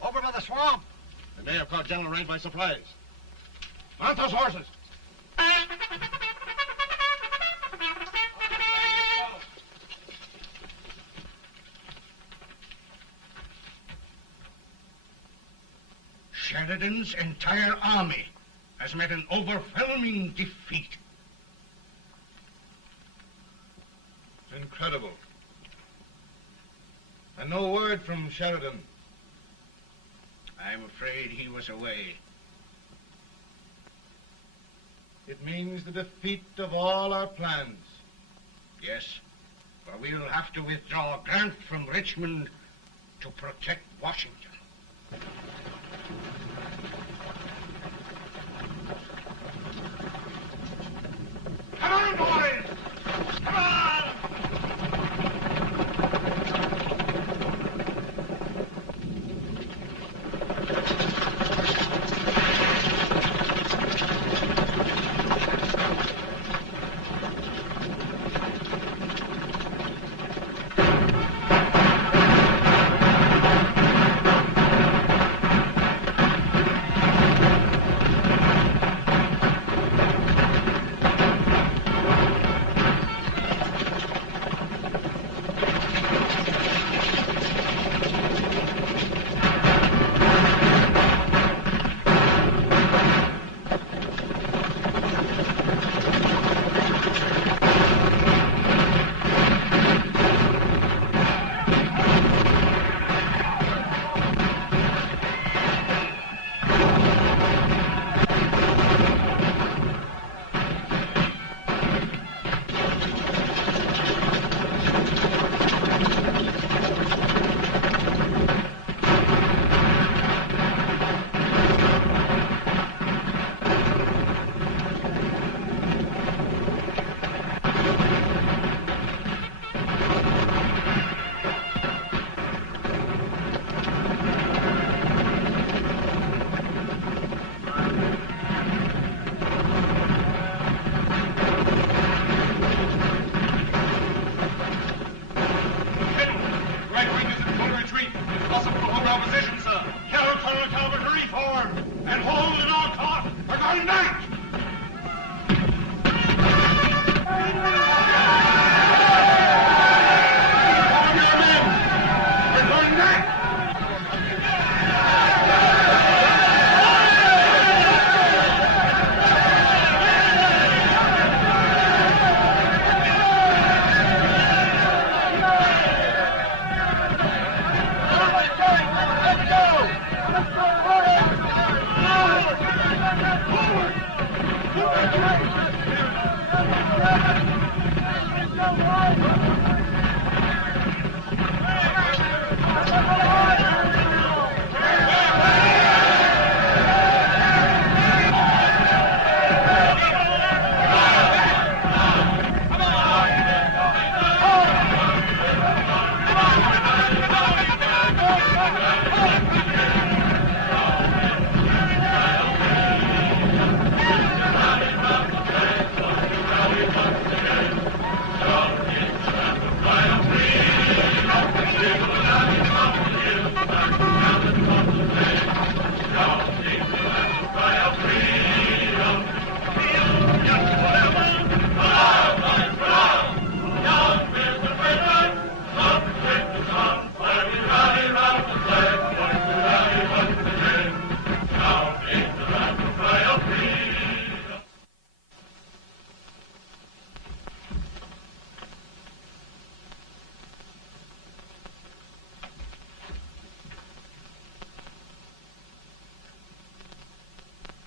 Over by the swamp. They may have caught General Range by surprise. Mount those horses. Sheridan's entire army has met an overwhelming defeat. It's incredible. And no word from Sheridan. I'm afraid he was away. It means the defeat of all our plans. Yes, for we'll have to withdraw Grant from Richmond to protect Washington. Come on, boys! Come on!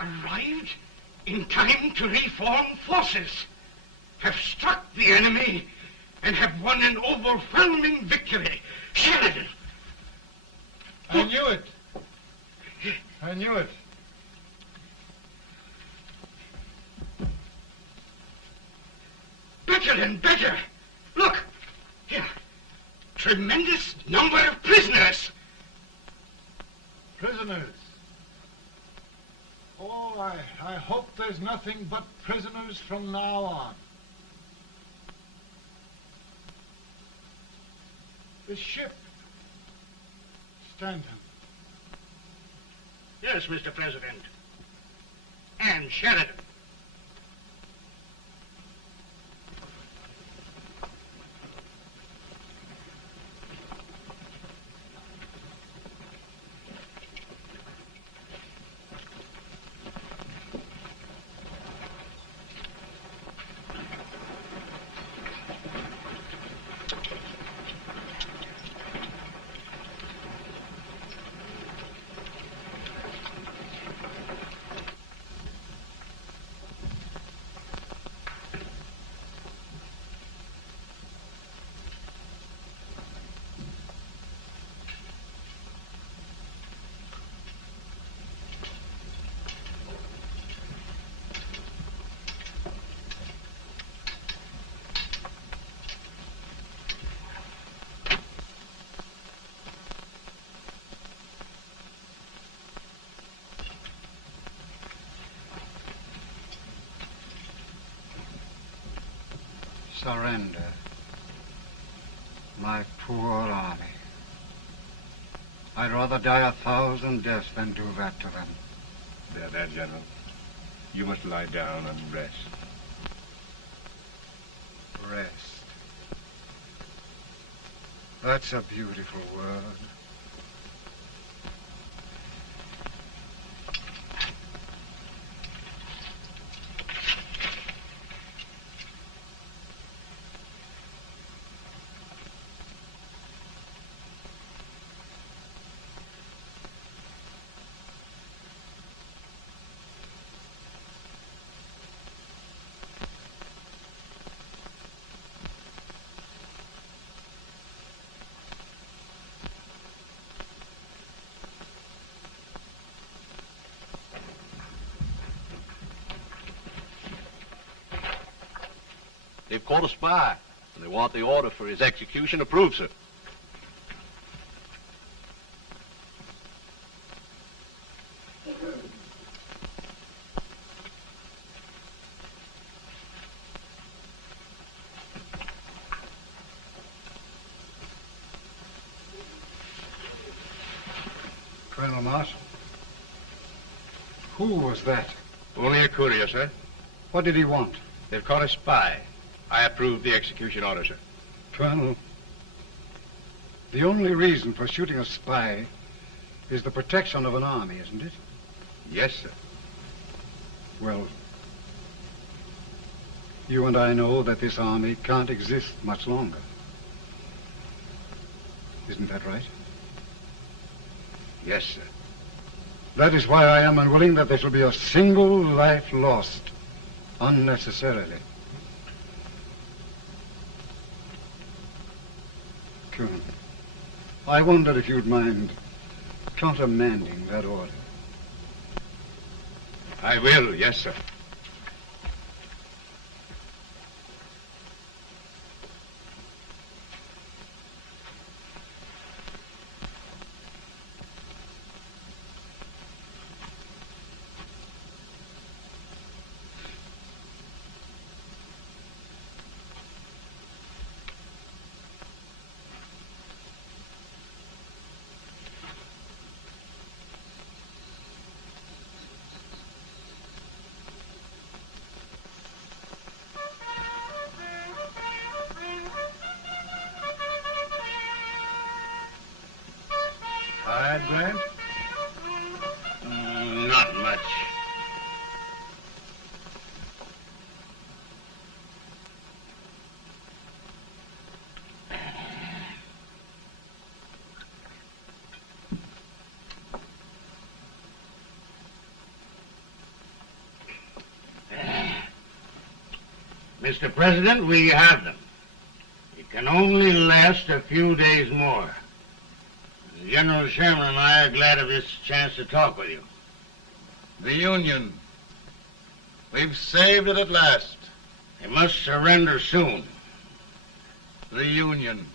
Arrived in time to reform forces, have struck the enemy, and have won an overwhelming victory. Sheridan! I knew it. I knew it. Better and better. Look, here. Tremendous number of prisoners. Prisoners. Oh, I hope there's nothing but prisoners from now on. The ship. Stanton. Yes, Mr. President. And Sheridan. Surrender. My poor army. I'd rather die 1,000 deaths than do that to them. There, General. You must lie down and rest. Rest. That's a beautiful word. They've caught a spy, and they want the order for his execution approved, sir. Colonel Marshall. Who was that? Only a courier, sir. What did he want? They've caught a spy. I approve the execution order, sir. Colonel, the only reason for shooting a spy is the protection of an army, isn't it? Yes, sir. Well, you and I know that this army can't exist much longer. Isn't that right? Yes, sir. That is why I am unwilling that there shall be a single life lost unnecessarily. Sure. I wondered if you'd mind countermanding that order. I will, yes, sir. Grant? Not much. Mr. President, we have them. It can only last a few days more. General Sherman and I are glad of this chance to talk with you. The Union. We've saved it at last. They must surrender soon. The Union.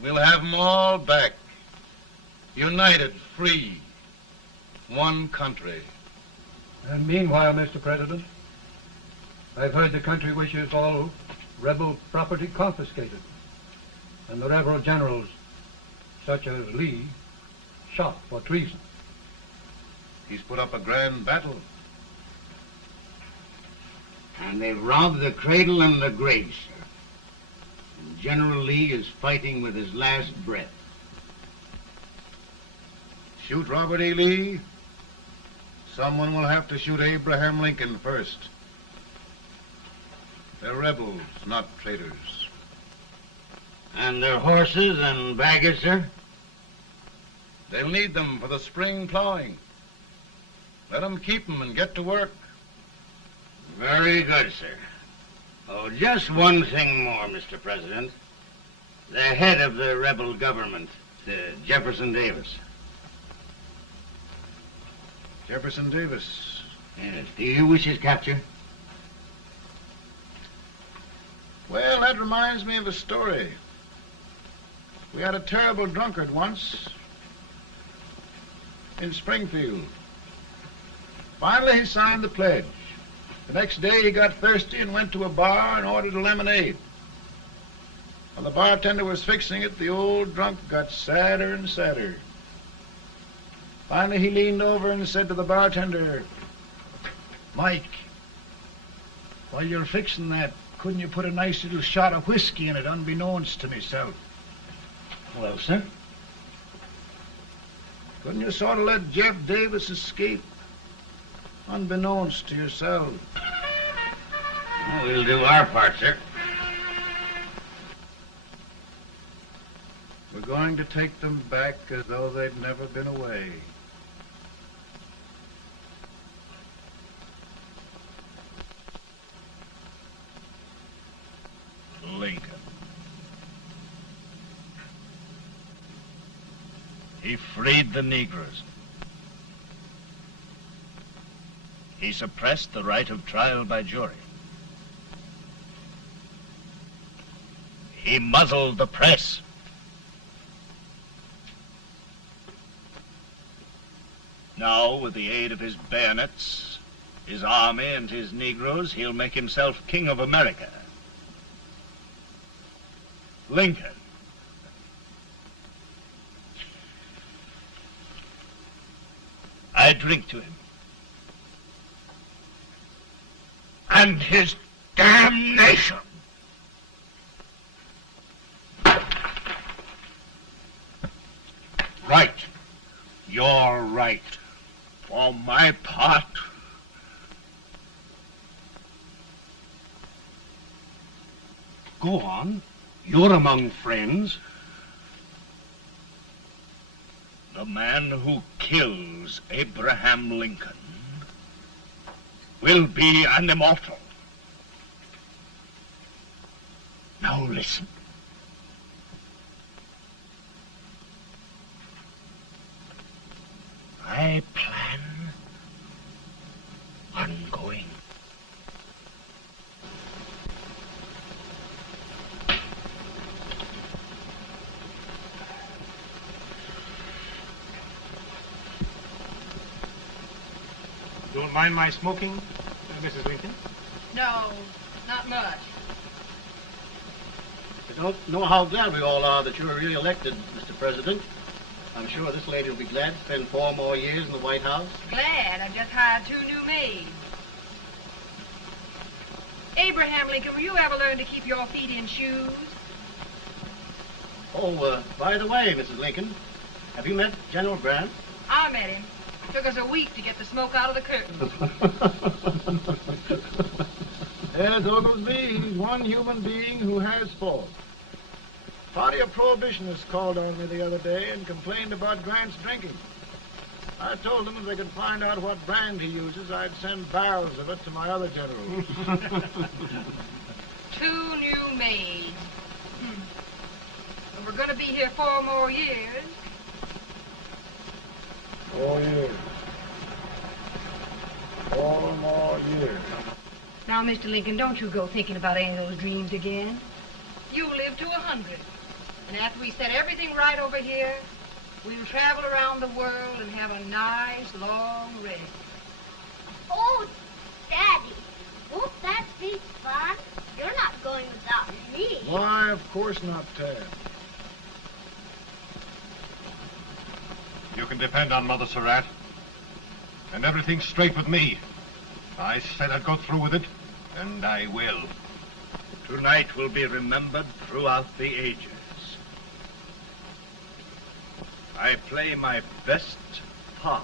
We'll have them all back. United, free. One country. And meanwhile, Mr. President, I've heard the country wishes all rebel property confiscated, and the rebel generals, such as Lee, shot for treason. He's put up a grand battle. And they've robbed the cradle and the grave, sir. And General Lee is fighting with his last breath. Shoot Robert E. Lee? Someone will have to shoot Abraham Lincoln first. They're rebels, not traitors. And their horses and baggage, sir? They'll need them for the spring plowing. Let them keep them and get to work. Very good, sir. Oh, just one thing more, Mr. President. The head of the rebel government, Jefferson Davis. Jefferson Davis? Yes. Do you wish his capture? Well, that reminds me of a story. We had a terrible drunkard once in Springfield. Finally, he signed the pledge. The next day, he got thirsty and went to a bar and ordered a lemonade. While the bartender was fixing it, the old drunk got sadder and sadder. Finally, he leaned over and said to the bartender, "Mike, while you're fixing that, couldn't you put a nice little shot of whiskey in it, unbeknownst to myself?" Well, sir? Couldn't you sort of let Jeff Davis escape, unbeknownst to yourself? Well, we'll do our part, sir. We're going to take them back as though they'd never been away. Lincoln. He freed the Negroes. He suppressed the right of trial by jury. He muzzled the press. Now, with the aid of his bayonets, his army, and his Negroes, he'll make himself king of America. Lincoln. I drink to him. And his damnation. Right. You're right. For my part, Go on. You're among friends. the man who kills Abraham Lincoln will be an immortal. Now listen. I plan on going. Don't mind my smoking, Mrs. Lincoln? No, not much. I don't know how glad we all are that you're re-elected, Mr. President. I'm sure this lady will be glad to spend 4 more years in the White House. Glad. I've just hired 2 new maids. Abraham Lincoln, will you ever learn to keep your feet in shoes? Oh, by the way, Mrs. Lincoln, have you met General Grant? I met him. It took us a week to get the smoke out of the curtains. Yes, Oglesby, he's one human being who has faults. Party of Prohibitionists called on me the other day and complained about Grant's drinking. I told them if they could find out what brand he uses, I'd send barrels of it to my other generals. 2 new maids. And we're going to be here 4 more years. 4 years. 4 more years. Now, Mr. Lincoln, don't you go thinking about any of those dreams again. You live to 100. And after we set everything right over here, we'll travel around the world and have a nice, long rest. Oh, Daddy, won't that be fun? You're not going without me. Why, of course not, Tad. You can depend on Mother Surratt. And everything's straight with me. I said I'd go through with it, and I will. Tonight will be remembered throughout the ages. I play my best part.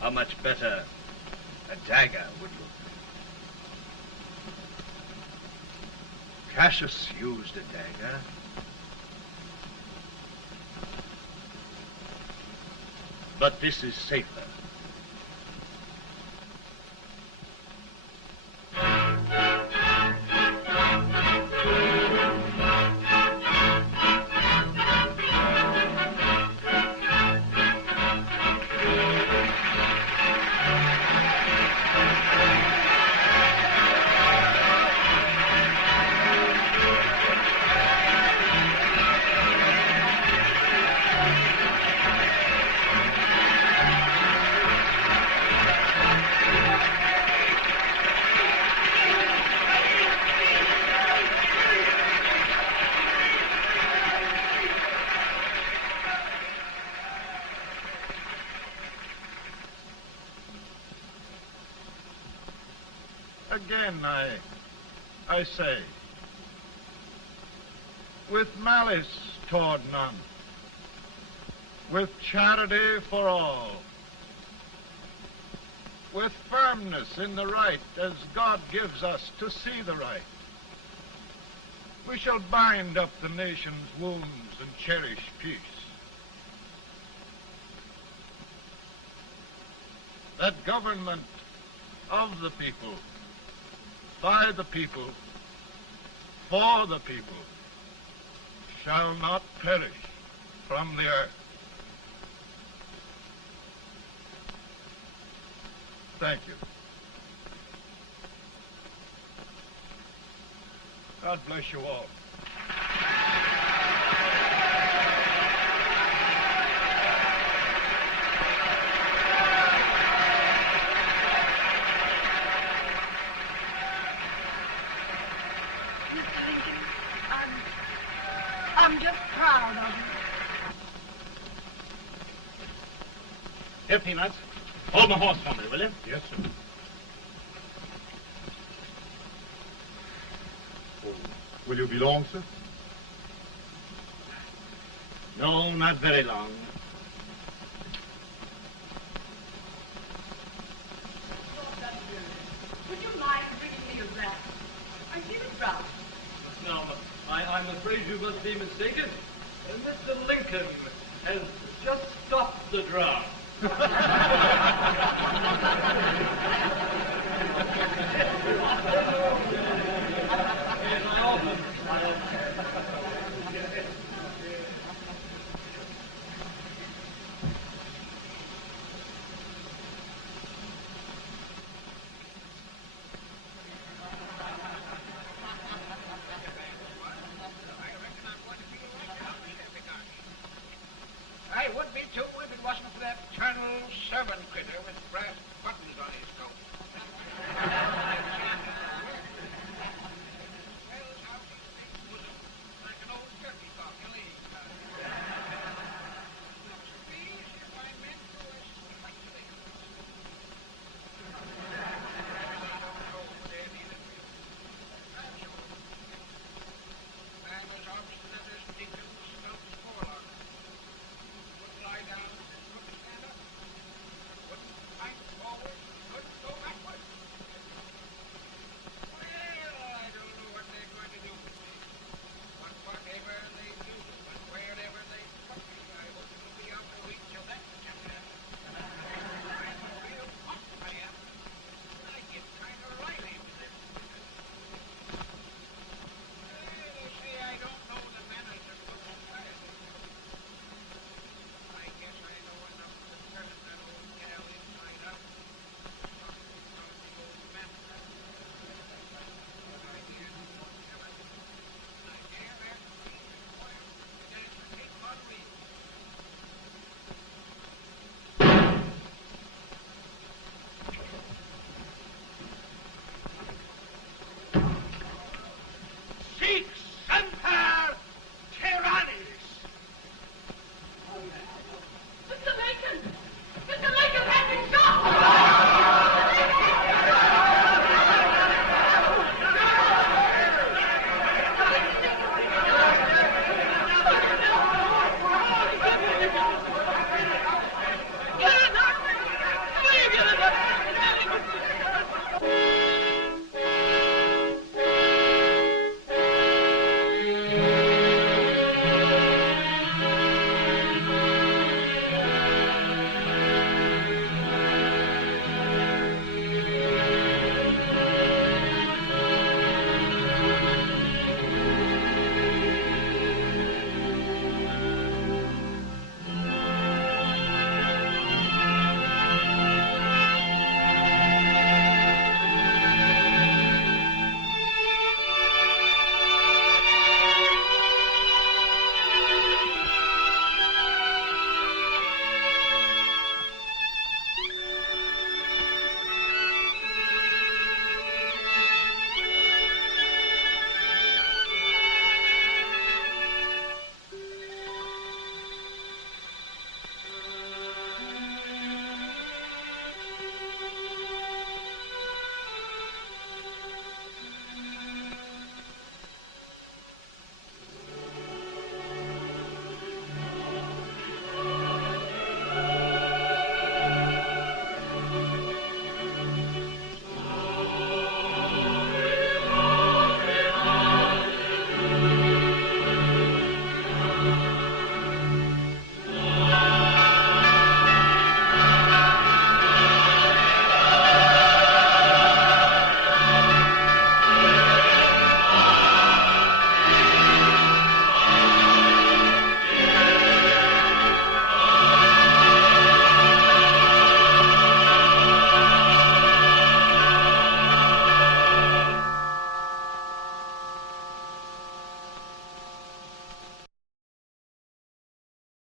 How much better a dagger would look. Cassius used a dagger. But this is safer. Again, I say, with malice toward none, with charity for all, with firmness in the right as God gives us to see the right, we shall bind up the nation's wounds and cherish peace. That government of the people, by the people, for the people, shall not perish from the earth. Thank you. God bless you all. I'm just proud of you. Here, Peanuts. Hold my horse for me, will you? Yes, sir. Oh, will you be long, sir? No, not very long. Would you mind bringing me a wrap? I feel it rough. No, I'm afraid you must be mistaken. Mr. Lincoln has just stopped the draft. outfitter with brass buttons on his coat.